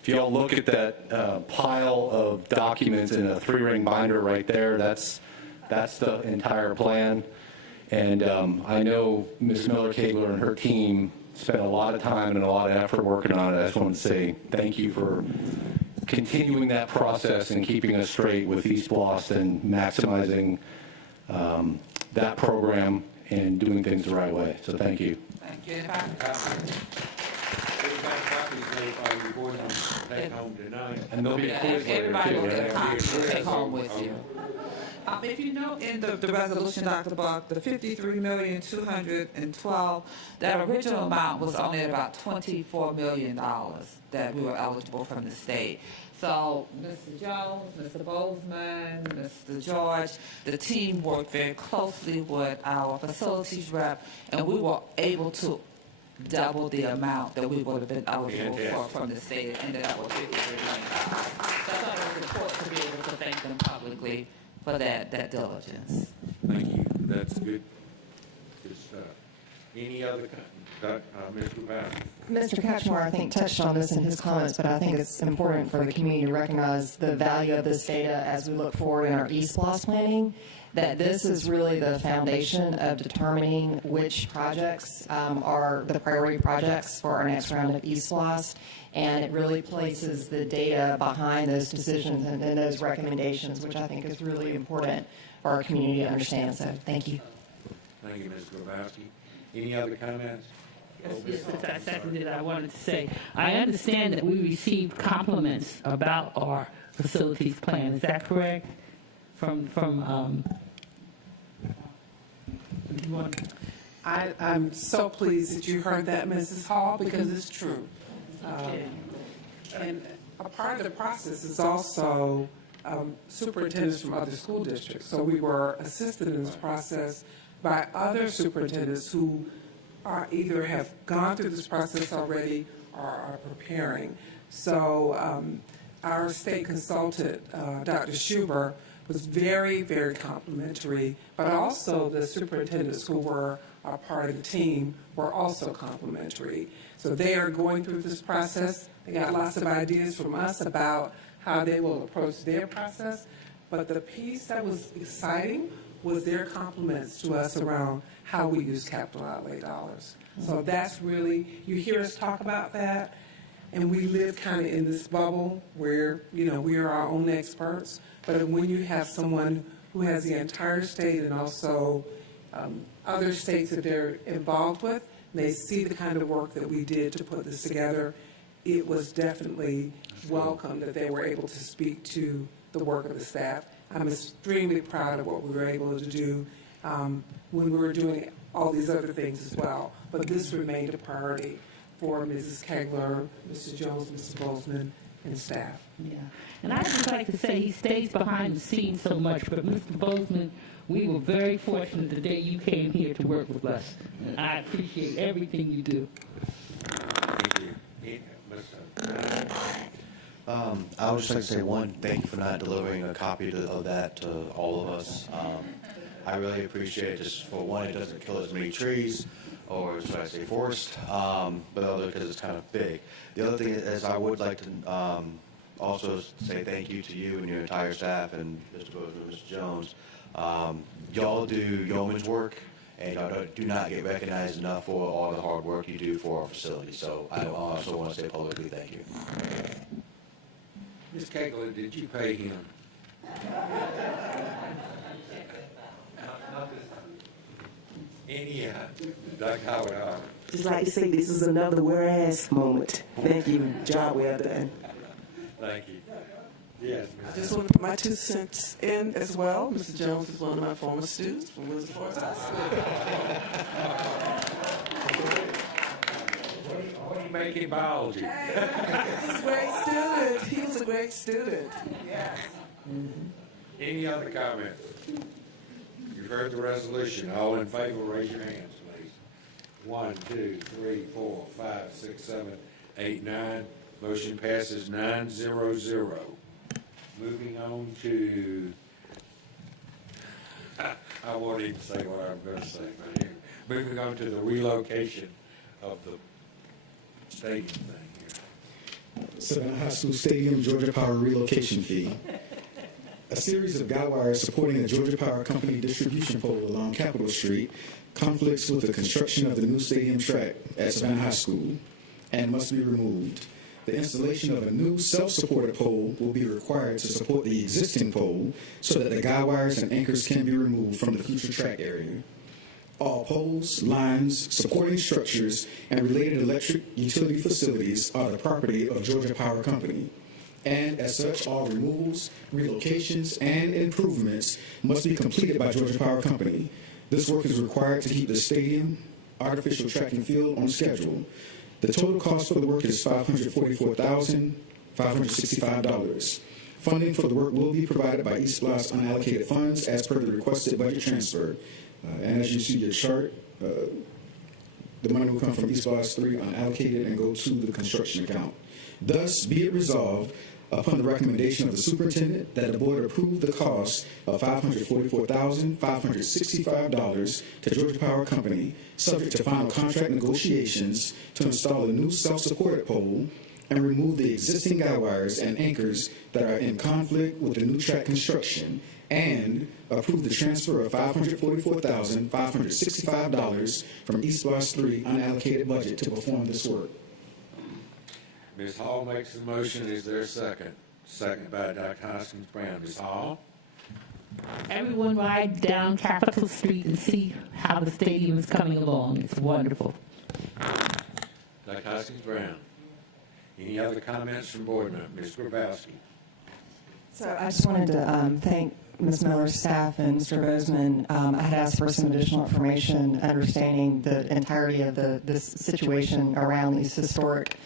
If y'all look at that pile of documents in a 3-ring binder right there, that's the entire plan. And I know Ms. Miller-Kabler and her team spent a lot of time and a lot of effort working on it. I just want to say thank you for continuing that process and keeping us straight with East Boston, maximizing that program and doing things the right way. So thank you. Thank you. And there'll be a quiz later Everybody will too, get a right? copy to take home with you. If you know in the resolution, Dr. Buck, the $53,212,000, that original amount was only about $24 million that we were eligible from the state. So Mr. Jones, Mr. Bozeman, Mr. George, the team worked very closely with our facilities rep, and we were able to double the amount that we would have been eligible for from the state. It ended up with $53 million. So I thought it was important to be able to thank them publicly for that diligence. Thank you. That's good. Good stuff. Any other, Mr. Bowden? Mr. Catchmore, I think, touched on this in his comments, but I think it's important for the community to recognize the value of this data as we look forward in our eSPLOS planning, that this is really the foundation of determining which projects are the priority projects for our next round of eSPLOS, and it really places the data behind those decisions and those recommendations, which I think is really important for our community to understand. So thank you. Thank you, Ms. Grabowski. Any other comments? Yes, that's exactly what I wanted to say. I understand that we received compliments about our facilities plan. Is that correct? I'm so pleased that you heard that, Mrs. Hall, because it's true. And a part of the process is also superintendents from other school districts. So we were assisted in this process by other superintendents who either have gone through this process already or are preparing. So our state consultant, Dr. Schuber, was very, very complimentary, but also the superintendents who were a part of the team were also complimentary. So they are going through this process. They got lots of ideas from us about how they will approach their process, but the piece that was exciting was their compliments to us around how we use capital outlay dollars. So that's really, you hear us talk about that, and we live kind of in this bubble where, we are our own experts, but when you have someone who has the entire state and also other states that they're involved with, they see the kind of work that we did to put this together, it was definitely welcome that they were able to speak to the work of the staff. I'm extremely proud of what we were able to do when we were doing all these other things as well. But this remained a priority for Mrs. Kegler, Mr. Jones, Mr. Bozeman, and staff. Yeah. And I'd just like to say he stays behind the scenes so much, but Mr. Bozeman, we were very fortunate the day you came here to work with us. And I appreciate everything you do. Thank you. I would just like to say, one, thank you for not delivering a copy of that to all of us. I really appreciate it. Just for one, it doesn't kill as many trees, or should I say forest, but other because it's kind of big. The other thing is I would like to also say thank you to you and your entire staff and Mr. Bozeman and Mr. Jones. Y'all do yeoman's work, and y'all do not get recognized enough for all the hard work you do for our facility. So I also want to say publicly thank you. Ms. Kegler, did you pay him? Any, Dr. Howard? Just like to say this is another whereas moment. Thank you. Job well done. Thank you. Yes, I just want to put my 2 cents in as well. Mr. Jones is one of my former students from Windsor Forest High School. What do you make in biology? He's a great student. He was a great student. Yes. Any other comments? You've heard the resolution. All in favor, raise your hands, please. 1, 2, 3, 4, 5, 6, 7, 8, 9. Motion passes 9-0-0. Moving on to, I won't even say what I'm going to say right here. Moving on to the relocation of the stadium thing here. Savannah High School Stadium Georgia Power relocation fee. A series of guy wires supporting the Georgia Power Company distribution pole along Capitol Street conflicts with the construction of the new stadium track at Savannah High School and must be removed. The installation of a new self-supported pole will be required to support the existing pole so that the guy wires and anchors can be removed from the future track area. All poles, lines, supporting structures, and related electric utility facilities are the property of Georgia Power Company. And as such, all removals, relocations, and improvements must be completed by Georgia Power Company. This work is required to keep the stadium, artificial track and field on schedule. The total cost for the work is $544,565. Funding for the work will be provided by East Block's unallocated funds as per the requested budget transfer. And as you see your chart, the money will come from East Block's 3 unallocated and go to the construction account. Thus, be it resolved, upon the recommendation of the superintendent, that the board approve the cost of $544,565 to Georgia Power Company, subject to final contract negotiations, to install a new self-supported pole and remove the existing guy wires and anchors that are in conflict with the new track construction, and approve the transfer of $544,565 from East Block's 3 unallocated budget to perform this work. Ms. Hall makes the motion. Is there a second? Second by Dr. Hoskins Brown. Ms. Hall? Everyone ride down Capitol Street and see how the stadium is coming along. It's wonderful. Dr. Hoskins Brown. Any other comments from board members? Ms. Grabowski? So I just wanted to thank Ms. Miller's staff and Mr. Bozeman. I had asked for some additional information, understanding the entirety of this situation around these historic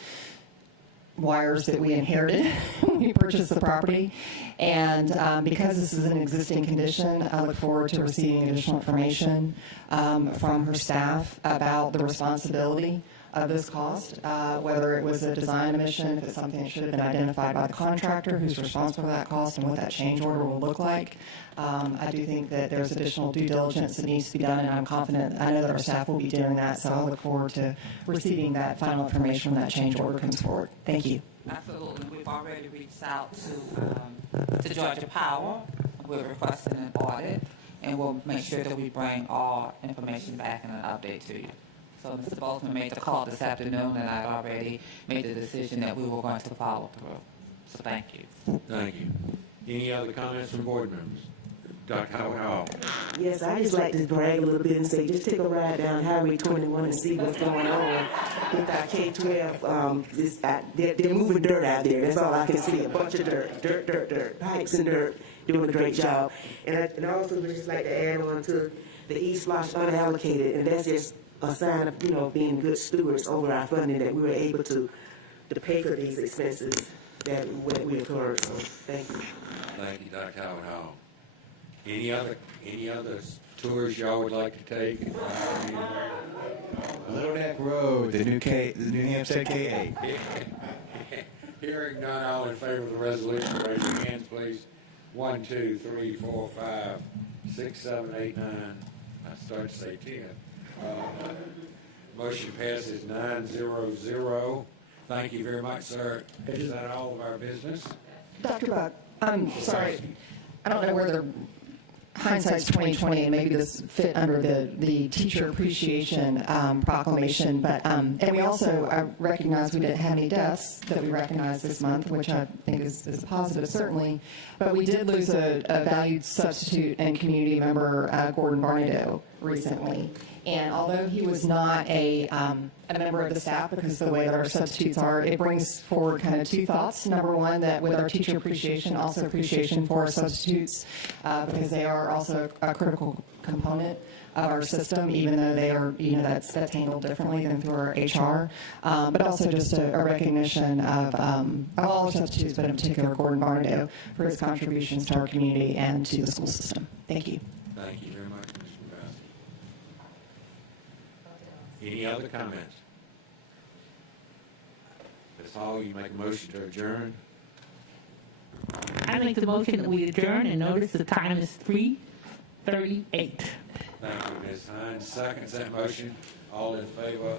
wires that we inherited when we purchased the property. And because this is an existing condition, I look forward to receiving additional information from her staff about the responsibility of this cost, whether it was a design omission, if it's something that should have been identified by the contractor who's responsible for that cost, and what that change order will look like. I do think that there's additional due diligence that needs to be done, and I'm confident, I know that our staff will be doing that, so I look forward to receiving that final information when that change order comes forward. Thank you. Absolutely. We've already reached out to Georgia Power. We're requesting an audit, and we'll make sure that we bring all information back in an update to you. So Mr. Bozeman made the call this afternoon, and I already made the decision that we were going to follow through. So thank you. Thank you. Any other comments from board members? Dr. Howard Hall? Yes, I just like to brag a little bit and say, just take a ride down Highway 21 and see what's going on with our K-12. They're moving dirt out there. That's all I can see. A bunch of dirt, pipes and dirt, doing a great job. And I also would just like to add on to the East Block unallocated, and that's just a sign of, being good stewards over our funding, that we were able to pay for these expenses that we incurred. So thank you. Thank you, Dr. Howard Hall. Any other tours y'all would like to take? Little Neck Road, the New Hampstead K8. Hearing none, all in favor of the resolution, raise your hands, please. 1, 2, 3, 4, 5, 6, 7, 8, 9. I started to say 10. Motion passes 9-0-0. Thank you very much, sir. Is that all of our business? Dr. Buck, I'm sorry. I don't know whether hindsight's 20/20, and maybe this fit under the teacher appreciation proclamation, but and we also recognize we didn't have any deaths that we recognize this month, which I think is a positive, certainly. But we did lose a valued substitute and community member, Gordon Barnado, recently. And although he was not a member of the staff, because of the way that our substitutes are, it brings forward kind of two thoughts. Number one, that with our teacher appreciation, also appreciation for our substitutes, because they are also a critical component of our system, even though they are, that's handled differently than through our HR. But also just a recognition of all our substitutes, but in particular Gordon Barnado, for his contributions to our community and to the school system. Thank you. Thank you very much, Mr. Grabowski. Any other comments? Ms. Hall, you make a motion to adjourn. I make the motion that we adjourn, and notice the time is 3:38. Thank you, Ms. Hines. Seconds that motion. All in favor,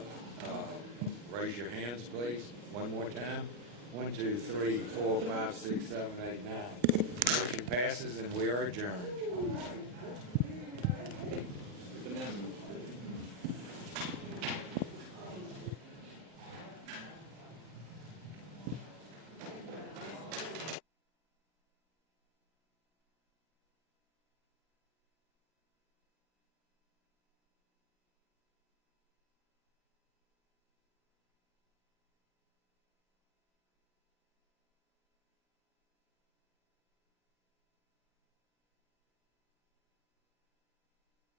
raise your hands, please. One more time. 1, 2, 3, 4, 5, 6, 7, 8, 9. Motion passes and we are adjourned.